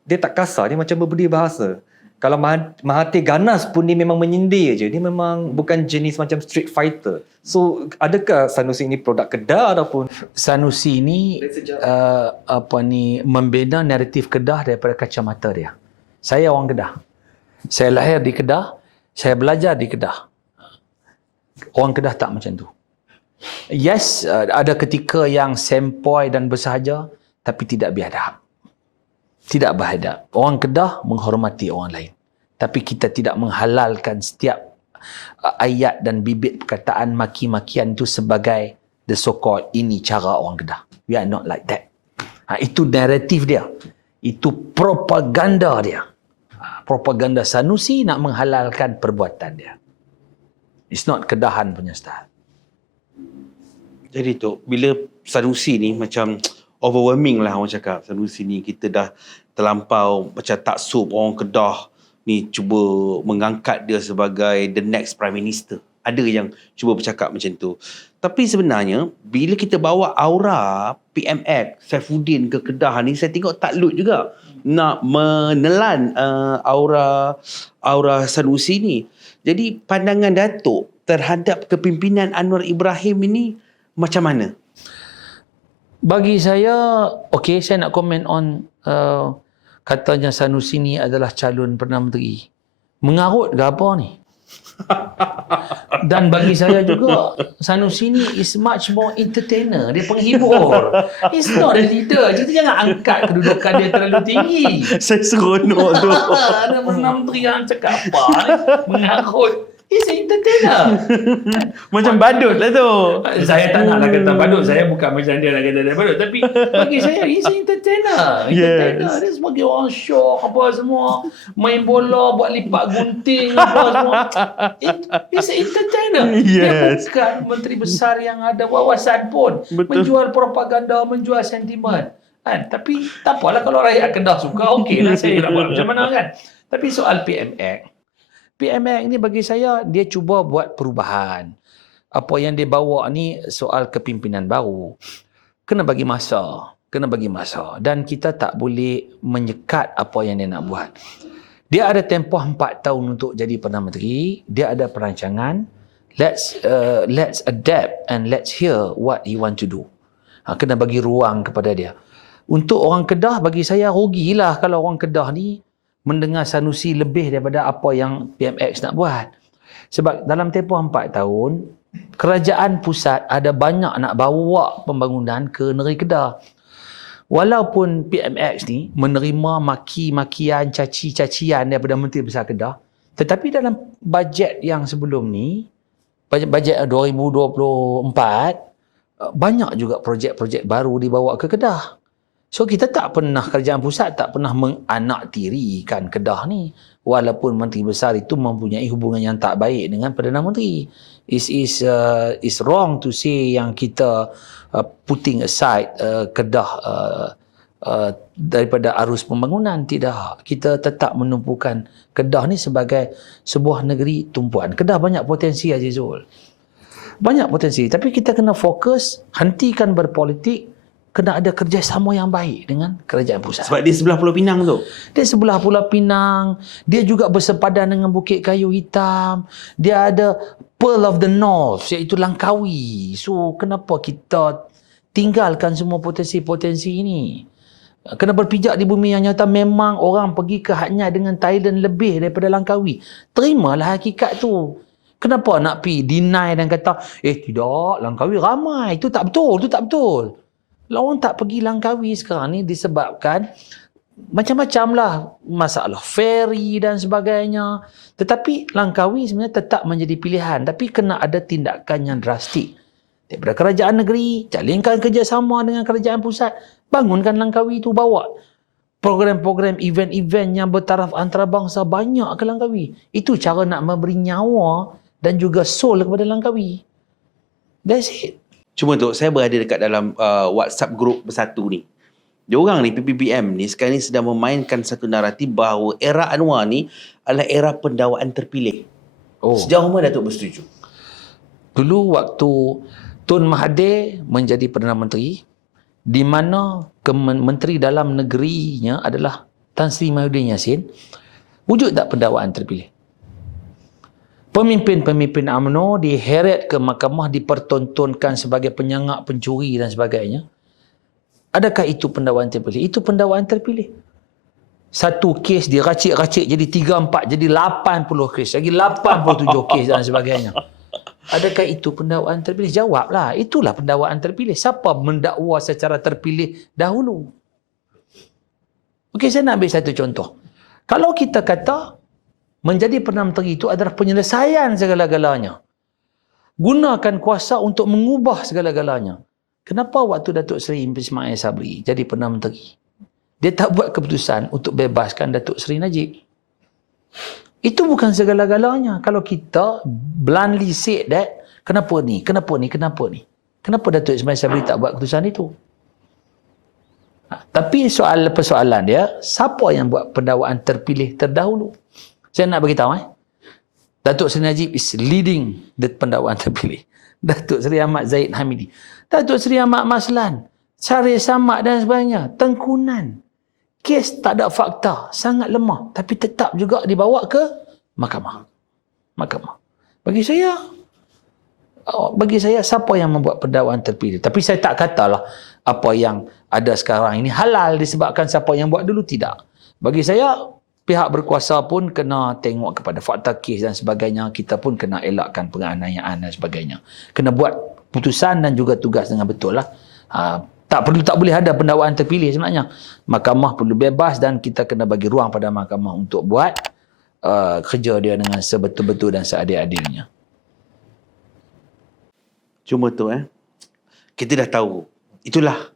Dia tak kasar, dia macam berbudi bahasa. Kalau Mahathir ganas pun dia memang menyindir je. Dia memang bukan jenis macam street fighter. So adakah Sanusi ini produk Kedah ataupun Sanusi ni membina naratif Kedah daripada kacamata dia. Saya orang Kedah. Saya lahir di Kedah, saya belajar di Kedah. Orang Kedah tak macam tu. Yes, ada ketika yang sempoi dan bersahaja tapi tidak biadab. Tidak berhadap. Orang Kedah menghormati orang lain. Tapi kita tidak menghalalkan setiap ayat dan bibit perkataan maki-makian itu sebagai the so-called ini cara orang Kedah. We are not like that. Itu naratif dia. Itu propaganda dia. Propaganda Sanusi nak menghalalkan perbuatan dia. It's not Kedahan punya style. Jadi tu, bila Sanusi ni macam overwhelming lah orang cakap. Sanusi ni kita dah terlampau macam taksub orang Kedah ni cuba mengangkat dia sebagai the next Prime Minister. ada yang cuba bercakap macam tu. Tapi sebenarnya bila kita bawa aura PMX Saifuddin ke Kedah ni, saya tengok takluk juga nak menelan aura Sanusi ni. Jadi pandangan Datuk terhadap kepimpinan Anwar Ibrahim ini macam mana? Bagi saya, saya nak komen on katanya Sanusi ni adalah calon Perdana Menteri. Mengarut ke apa ni? Dan bagi saya juga, Sanusi ni is much more entertainer. Dia penghibur. He's not a leader. Kita jangan angkat kedudukan dia terlalu tinggi. Saya seronok tu. Ada Perdana Menteri yang cakap apa ni? Mengarut. He's an entertainer. Macam badut lah tu. Saya tak naklah kata badut. Saya bukan macam dia nak kata dia badut. Tapi bagi saya, he's an entertainer. Entertainer. Dia sebagai orang show apa semua. Main bola, buat lipat gunting apa semua. He's an entertainer. Dia bukan menteri besar yang ada wawasan pun. Betul. Menjual propaganda, menjual sentimen. Kan? Tapi tak apalah kalau rakyat Kedah suka, okey lah, saya nak buat macam mana kan. Tapi soal PMX ni bagi saya, dia cuba buat perubahan. Apa yang dia bawa ni soal kepimpinan baru. Kena bagi masa. Dan kita tak boleh menyekat apa yang dia nak buat. Dia ada tempoh 4 tahun untuk jadi Perdana Menteri. Dia ada perancangan. Let's adapt and let's hear what he want to do. Kena bagi ruang kepada dia. Untuk orang Kedah, bagi saya rugilah kalau orang Kedah ni mendengar Sanusi lebih daripada apa yang PMX nak buat. Sebab dalam tempoh 4 tahun, kerajaan pusat ada banyak nak bawa pembangunan ke negeri Kedah. Walaupun PMX ni menerima maki-makian, caci-cacian daripada Menteri Besar Kedah, tetapi dalam bajet yang sebelum ni, bajet 2024, banyak juga projek-projek baru dibawa ke Kedah. So kita kerajaan pusat tak pernah menganaktirikan Kedah ni. Walaupun Menteri Besar itu mempunyai hubungan yang tak baik dengan Perdana Menteri. It's wrong to say yang kita putting aside Kedah daripada arus pembangunan. Tidak. Kita tetap menumpukan Kedah ni sebagai sebuah negeri tumpuan. Kedah banyak potensi, Azizul. Banyak potensi. Tapi kita kena fokus, hentikan berpolitik, kena ada kerjasama yang baik dengan kerajaan pusat. Sebab dia sebelah Pulau Pinang tu. Dia sebelah Pulau Pinang. Dia juga bersepadan dengan Bukit Kayu Hitam. Dia ada Pearl of the North, iaitu Langkawi. So, kenapa kita tinggalkan semua potensi-potensi ini? Kena berpijak di bumi yang nyata. Memang orang pergi ke hadnya dengan Thailand lebih daripada Langkawi. Terimalah hakikat tu. Kenapa nak pergi deny dan kata, tidak, Langkawi ramai. Itu tak betul. Orang tak pergi Langkawi sekarang ni disebabkan macam-macam lah, masalah ferry dan sebagainya. Tetapi Langkawi sebenarnya tetap menjadi pilihan. Tapi kena ada tindakan yang drastik daripada kerajaan negeri, jalinkan kerjasama dengan kerajaan pusat, bangunkan Langkawi itu, bawa program-program, event-event yang bertaraf antarabangsa banyak ke Langkawi. Itu cara nak memberi nyawa dan juga soul kepada Langkawi. That's it. Cuma tu, saya berada dekat dalam WhatsApp group bersatu ni. Diorang ni, PPBM ni, sekarang ni sedang memainkan satu naratif bahawa era Anwar ni adalah era pendawaan terpilih. Sejauh mana Datuk bersetuju? Dulu waktu Tun Mahathir menjadi Perdana Menteri, di mana Menteri Dalam Negerinya adalah Tan Sri Mahyudin Yassin, wujud tak pendawaan terpilih? Pemimpin-pemimpin UMNO diheret ke mahkamah, dipertontonkan sebagai penyangak, pencuri dan sebagainya. Adakah itu pendawaan terpilih? Itu pendawaan terpilih. Satu kes diracik-racik jadi 3-4, jadi 80 kes, lagi 87 kes dan sebagainya. Adakah itu pendawaan terpilih? Jawablah, itulah pendawaan terpilih. Siapa mendakwa secara terpilih dahulu? Okey, saya nak ambil satu contoh. Kalau kita kata menjadi Perdana Menteri itu adalah penyelesaian segala-galanya, gunakan kuasa untuk mengubah segala-galanya. Kenapa waktu Datuk Seri Ismail Sabri jadi Perdana Menteri, dia tak buat keputusan untuk bebaskan Datuk Seri Najib? Itu bukan segala-galanya. Kalau kita bluntly said that, kenapa ni? Kenapa Datuk Ismail Sabri tak buat keputusan itu? Tapi persoalan dia, siapa yang buat pendakwaan terpilih terdahulu? Saya nak beritahu, Datuk Seri Najib is leading the pendakwaan terpilih. Datuk Seri Ahmad Zaid Hamidi, Datuk Seri Ahmad Maslan, Syarif Samad dan sebagainya. Tengkunan. Kes tak ada fakta, sangat lemah, tapi tetap juga dibawa ke mahkamah. Bagi saya siapa yang membuat pendakwaan terpilih. Tapi saya tak katalah apa yang ada sekarang ini halal disebabkan siapa yang buat dulu, tidak. Bagi saya pihak berkuasa pun kena tengok kepada fakta kes dan sebagainya. Kita pun kena elakkan penganiayaan dan sebagainya. Kena buat putusan dan juga tugas dengan betul lah. Tak boleh ada pendakwaan terpilih sebenarnya. Mahkamah perlu bebas dan kita kena bagi ruang pada mahkamah untuk buat kerja dia dengan sebetul-betul dan seadil-adilnya. Cuma tu kita dah tahu. Itulah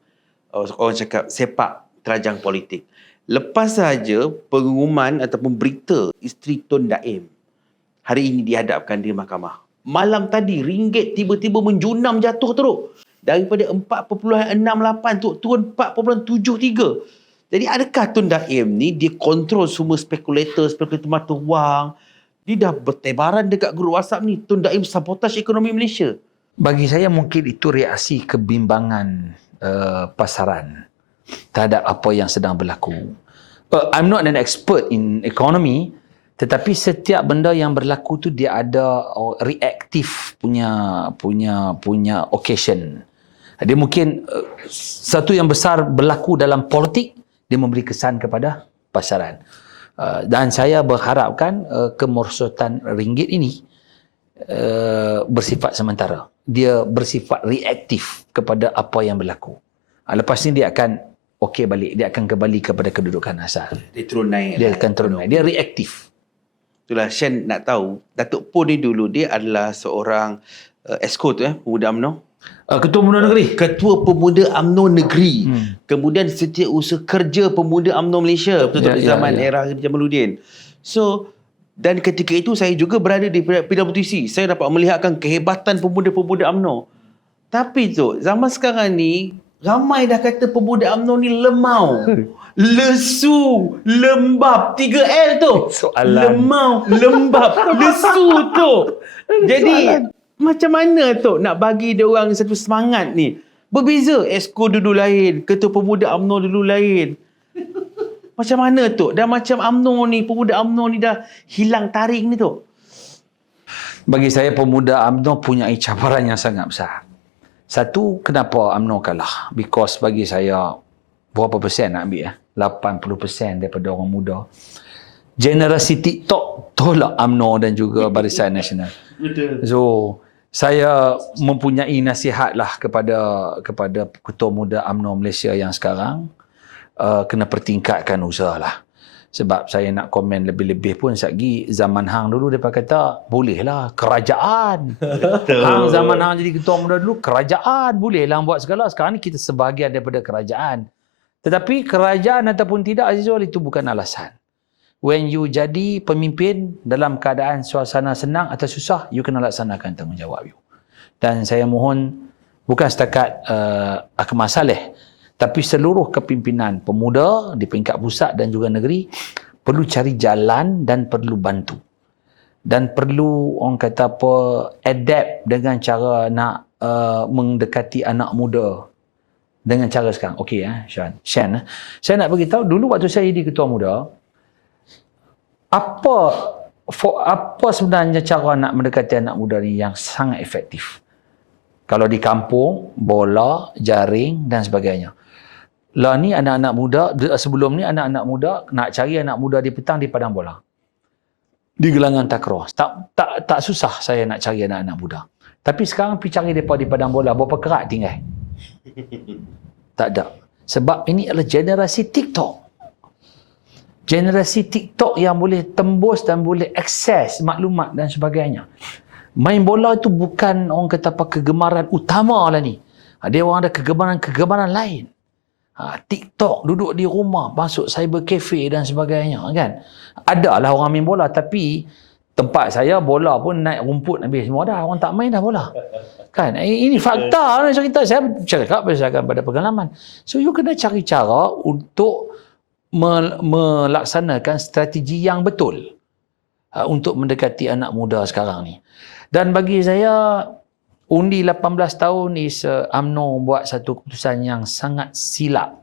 orang cakap sepak terajang politik. Lepas saja pengumuman ataupun berita isteri Tun Daim hari ini dihadapkan di mahkamah. Malam tadi ringgit tiba-tiba menjunam jatuh teruk. Daripada 4.68 tu turun 4.73. Jadi adakah Tun Daim ni dia kontrol semua spekulator mata wang? Dia dah bertebaran dekat grup WhatsApp ni. Tun Daim sabotaj ekonomi Malaysia. Bagi saya mungkin itu reaksi kebimbangan pasaran terhadap apa yang sedang berlaku. I'm not an expert in economy, tetapi setiap benda yang berlaku tu dia ada reaktif punya occasion. Dia mungkin satu yang besar berlaku dalam politik, dia memberi kesan kepada pasaran. Dan saya berharapkan kemerosotan ringgit ini bersifat sementara. Dia bersifat reaktif kepada apa yang berlaku. Lepas ni dia akan balik. Dia akan kembali kepada kedudukan asal. Dia turun naik. Dia akan turun naik. Dia reaktif. Itulah Shen nak tahu. Datuk Po ni dulu dia adalah seorang EXCO tu Pemuda UMNO. Ketua Pemuda Negeri. Ketua Pemuda UMNO Negeri. Kemudian Setiausaha Kerja Pemuda UMNO Malaysia. Betul-betul zaman era Jamaluddin. So, dan ketika itu saya juga berada di PWTC. Saya dapat melihatkan kehebatan pemuda-pemuda UMNO. Tapi tu, zaman sekarang ni, ramai dah kata pemuda UMNO ni lemau. Lesu, lembab. 3L tu. Soalan. Lemau, lembab, lesu tu. Jadi, macam mana tu nak bagi dia orang satu semangat ni? Berbeza. Exco dulu lain. Ketua Pemuda UMNO dulu lain. Macam mana tu? Dan macam UMNO ni, pemuda UMNO ni dah hilang taring ni tu. Bagi saya pemuda UMNO punya cabaran yang sangat besar. Satu, kenapa UMNO kalah? Because bagi saya, berapa persen nak ambil 80% daripada orang muda. Generasi TikTok tolak UMNO dan juga Barisan Nasional. Betul. So, saya mempunyai nasihat lah kepada Ketua Muda UMNO Malaysia yang sekarang, kena pertingkatkan usaha lah. Sebab saya nak komen lebih-lebih pun sagi zaman hang dulu dia kata bolehlah kerajaan. Hang zaman hang jadi ketua muda dulu kerajaan bolehlah buat segala. Sekarang ni kita sebahagian daripada kerajaan. Tetapi kerajaan ataupun tidak Azizul itu bukan alasan. When you jadi pemimpin dalam keadaan suasana senang atau susah, you kena laksanakan tanggungjawab you. Dan saya mohon bukan setakat Akmal Saleh, tapi seluruh kepimpinan pemuda di peringkat pusat dan juga negeri perlu cari jalan dan perlu bantu. Dan perlu orang kata adapt dengan cara nak mendekati anak muda dengan cara sekarang. Okey Shan. Saya nak beritahu dulu waktu saya jadi ketua muda, apa sebenarnya cara nak mendekati anak muda ni yang sangat efektif. Kalau di kampung, bola, jaring dan sebagainya. Lah ni anak-anak muda, sebelum ni anak-anak muda nak cari anak muda di petang di padang bola. Di gelangan takraw. Tak susah saya nak cari anak-anak muda. Tapi sekarang pergi cari mereka di padang bola, berapa kerat tinggal? Tak ada. Sebab ini adalah generasi TikTok. Generasi TikTok yang boleh tembus dan boleh akses maklumat dan sebagainya. Main bola itu bukan orang kata kegemaran utama lah ni. Dia orang ada kegemaran lain. TikTok, duduk di rumah, masuk cyber cafe dan sebagainya kan. Ada lah orang main bola, tapi tempat saya bola pun naik rumput habis semua dah. Orang tak main dah bola. Kan? Ini fakta cerita. Saya cakap berdasarkan pada pengalaman. So you kena cari cara untuk melaksanakan strategi yang betul. untuk mendekati anak muda sekarang ni. Dan bagi saya, undi 18 tahun is UMNO buat satu keputusan yang sangat silap.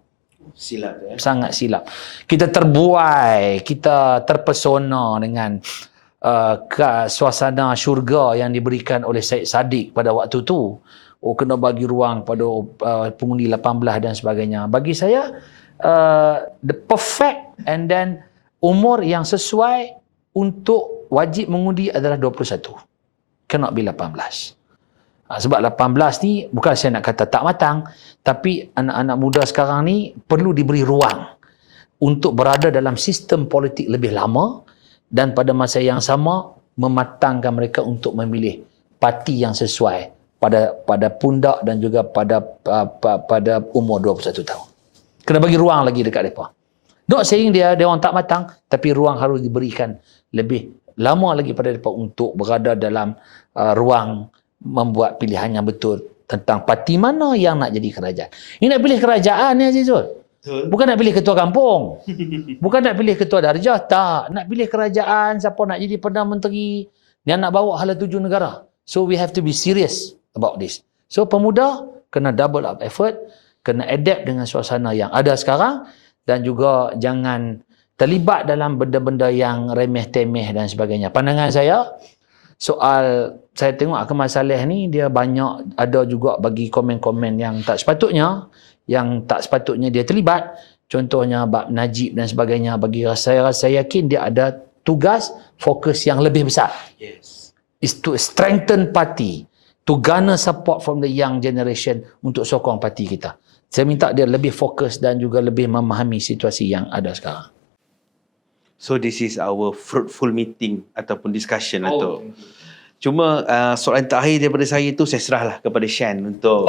Silap ya. Sangat silap. Kita terbuai, kita terpesona dengan suasana syurga yang diberikan oleh Syed Saddiq pada waktu tu. Kena bagi ruang pada pengundi 18 dan sebagainya. Bagi saya, the perfect and then umur yang sesuai untuk wajib mengundi adalah 21. Cannot be 18. Sebab 18 ni bukan saya nak kata tak matang, tapi anak-anak muda sekarang ni perlu diberi ruang untuk berada dalam sistem politik lebih lama dan pada masa yang sama mematangkan mereka untuk memilih parti yang sesuai pada pundak dan juga pada umur 21 tahun. Kena bagi ruang lagi dekat mereka. Not saying dia orang tak matang, tapi ruang harus diberikan lebih lama lagi pada mereka untuk berada dalam ruang membuat pilihan yang betul tentang parti mana yang nak jadi kerajaan. Ini nak pilih kerajaan ni Azizul. Bukan nak pilih ketua kampung. Bukan nak pilih ketua darjah. Tak. Nak pilih kerajaan, siapa nak jadi Perdana Menteri, yang nak bawa hala tuju negara. So we have to be serious about this. So pemuda kena double up effort, kena adapt dengan suasana yang ada sekarang dan juga jangan terlibat dalam benda-benda yang remeh-temeh dan sebagainya. Pandangan saya, soal saya tengok Akmal Saleh ni dia banyak ada juga bagi komen-komen yang tak sepatutnya dia terlibat. Contohnya bab Najib dan sebagainya. Bagi saya yakin dia ada tugas fokus yang lebih besar. Yes. Is to strengthen party, to garner support from the young generation untuk sokong parti kita. Saya minta dia lebih fokus dan juga lebih memahami situasi yang ada sekarang. So this is our fruitful meeting ataupun discussion lah tu. Cuma soalan terakhir daripada saya tu saya serahlah kepada Shan untuk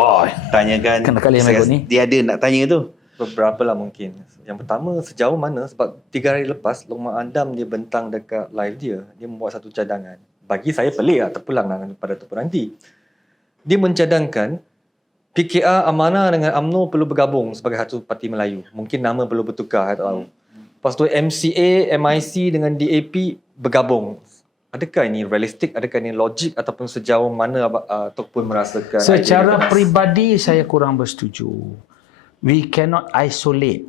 tanyakan. Kena kali yang ikut ni. Dia ada nak tanya tu. Beberapa lah mungkin. Yang pertama, sejauh mana, sebab 3 hari lepas Luqman Andam dia bentang dekat live dia membuat satu cadangan. Bagi saya pelik lah, terpulang lah pada tu nanti. Dia mencadangkan PKR Amanah dengan UMNO perlu bergabung sebagai satu parti Melayu. Mungkin nama perlu bertukar, saya tak tahu. Lepas tu MCA, MIC dengan DAP bergabung. Adakah ini realistik? Adakah ini logik? Ataupun sejauh mana ataupun merasakan? Secara peribadi saya kurang bersetuju. We cannot isolate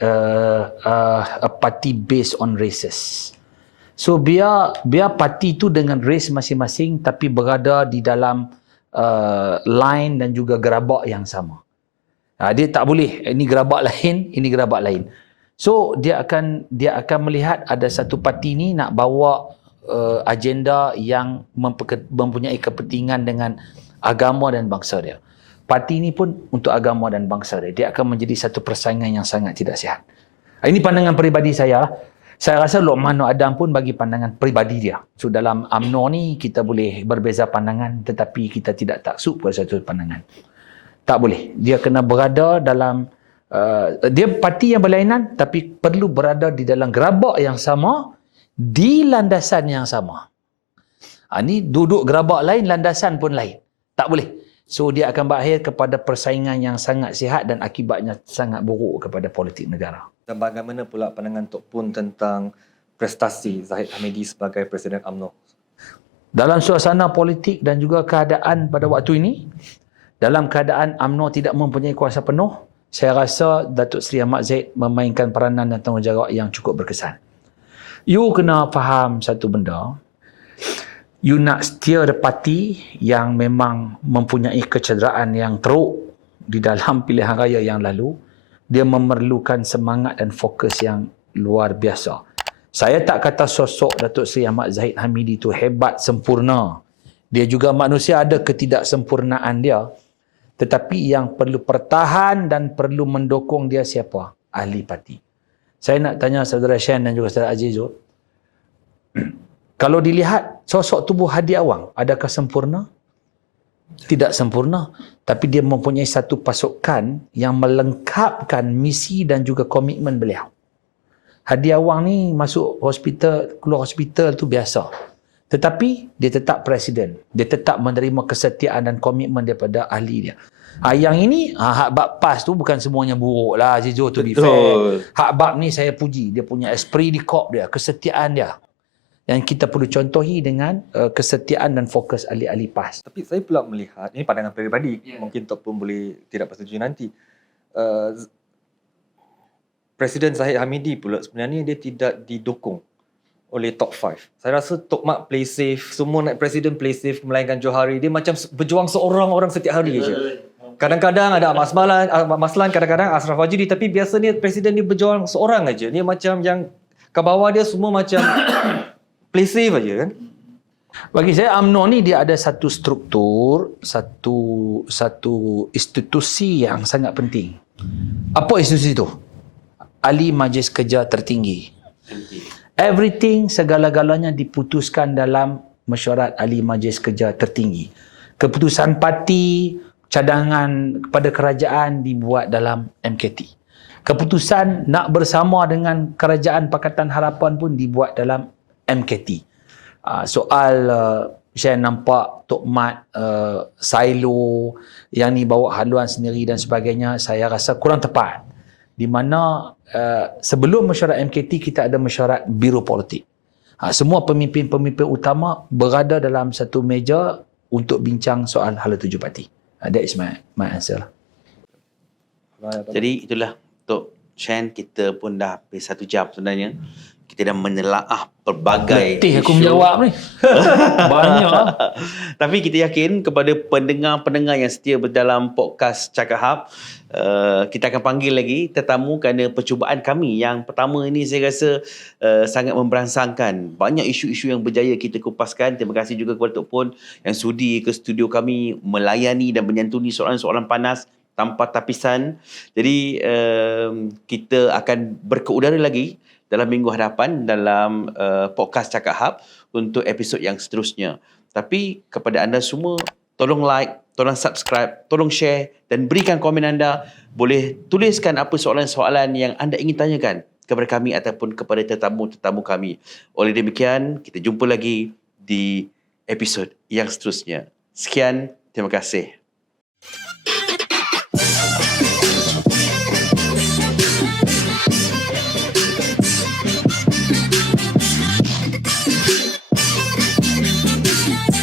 a party based on races. So biar parti tu dengan race masing-masing tapi berada di dalam line dan juga gerabak yang sama. Dia tak boleh ini gerabak lain, ini gerabak lain. So dia akan melihat ada satu parti ni nak bawa agenda yang mempunyai kepentingan dengan agama dan bangsa dia. Parti ini pun untuk agama dan bangsa dia. Dia akan menjadi satu persaingan yang sangat tidak sihat. Ini pandangan peribadi saya. Saya rasa Luqman Adam pun bagi pandangan peribadi dia. So dalam UMNO ni kita boleh berbeza pandangan tetapi kita tidak taksub pada satu pandangan. Tak boleh. Dia kena berada dalam dia parti yang berlainan tapi perlu berada di dalam gerabak yang sama di landasan yang sama. Ni duduk gerabak lain, landasan pun lain. Tak boleh. So dia akan berakhir kepada persaingan yang sangat sihat dan akibatnya sangat buruk kepada politik negara. Dan bagaimana pula pandangan Tok Pun tentang prestasi Zahid Hamidi sebagai Presiden UMNO? Dalam suasana politik dan juga keadaan pada waktu ini, dalam keadaan UMNO tidak mempunyai kuasa penuh, saya rasa Datuk Seri Ahmad Zahid memainkan peranan dan tanggungjawab yang cukup berkesan. You kena faham satu benda. You nak steer the party yang memang mempunyai kecederaan yang teruk di dalam pilihan raya yang lalu, dia memerlukan semangat dan fokus yang luar biasa. Saya tak kata sosok Datuk Seri Ahmad Zahid Hamidi itu hebat, sempurna. Dia juga manusia, ada ketidaksempurnaan dia. Tetapi yang perlu pertahan dan perlu mendukung dia siapa? Ahli parti. Saya nak tanya saudara Shan dan juga saudara Azizul. Kalau dilihat sosok tubuh Hadi Awang, adakah sempurna? Tidak sempurna. Tapi dia mempunyai satu pasukan yang melengkapkan misi dan juga komitmen beliau. Hadi Awang ni masuk hospital, keluar hospital tu biasa. Tetapi dia tetap presiden. Dia tetap menerima kesetiaan dan komitmen daripada ahli dia. Yang ini, hak bab PAS tu bukan semuanya buruk lah. Zizo, to be fair. Hak bab ni saya puji. Dia punya esprit de corps dia, kesetiaan dia. yang kita perlu contohi dengan kesetiaan dan fokus ahli-ahli PAS. Tapi saya pula melihat, ini pandangan peribadi, mungkin Tok pun boleh tidak bersetuju nanti. Presiden Zahid Hamidi pula sebenarnya dia tidak didukung oleh top 5. Saya rasa Tok Mat play safe, semua naik presiden play safe, melainkan Johari dia macam berjuang seorang orang setiap hari je. Kadang-kadang ada Maslan, kadang-kadang Ashraf Wajidi, tapi biasanya presiden dia berjuang seorang aja. Dia macam yang ke bawah dia semua macam play safe aja kan. Bagi saya UMNO ni dia ada satu struktur, satu institusi yang sangat penting. Apa institusi itu? Ahli Majlis Kerja Tertinggi. Everything, segala-galanya diputuskan dalam mesyuarat Ahli Majlis Kerja Tertinggi. Keputusan parti, cadangan kepada kerajaan dibuat dalam MKT. Keputusan nak bersama dengan Kerajaan Pakatan Harapan pun dibuat dalam MKT. Saya nampak Tok Mat silo yang ni bawa haluan sendiri dan sebagainya, saya rasa kurang tepat. Di mana sebelum mesyuarat MKT kita ada mesyuarat Biro Politik. Semua pemimpin-pemimpin utama berada dalam satu meja untuk bincang soal hala tuju parti. That is my answer. Jadi itulah Tok Shen, kita pun dah habis 1 jam sebenarnya. Kita dah menelaah pelbagai letih aku menjawab ni. Banyak. Tapi kita yakin kepada pendengar-pendengar yang setia dalam podcast Cakap Hub, kita akan panggil lagi tetamu kerana percubaan kami yang pertama ini saya rasa sangat memberangsangkan. Banyak isu-isu yang berjaya kita kupaskan. Terima kasih juga kepada Tok Pon yang sudi ke studio kami melayani dan menyantuni soalan-soalan panas tanpa tapisan. Jadi kita akan berkeudara lagi dalam minggu hadapan dalam podcast Cakap Hub untuk episod yang seterusnya. Tapi kepada anda semua, tolong like, tolong subscribe, tolong share dan berikan komen anda. Boleh tuliskan apa soalan-soalan yang anda ingin tanyakan kepada kami ataupun kepada tetamu-tetamu kami. Oleh demikian, kita jumpa lagi di episod yang seterusnya. Sekian, terima kasih.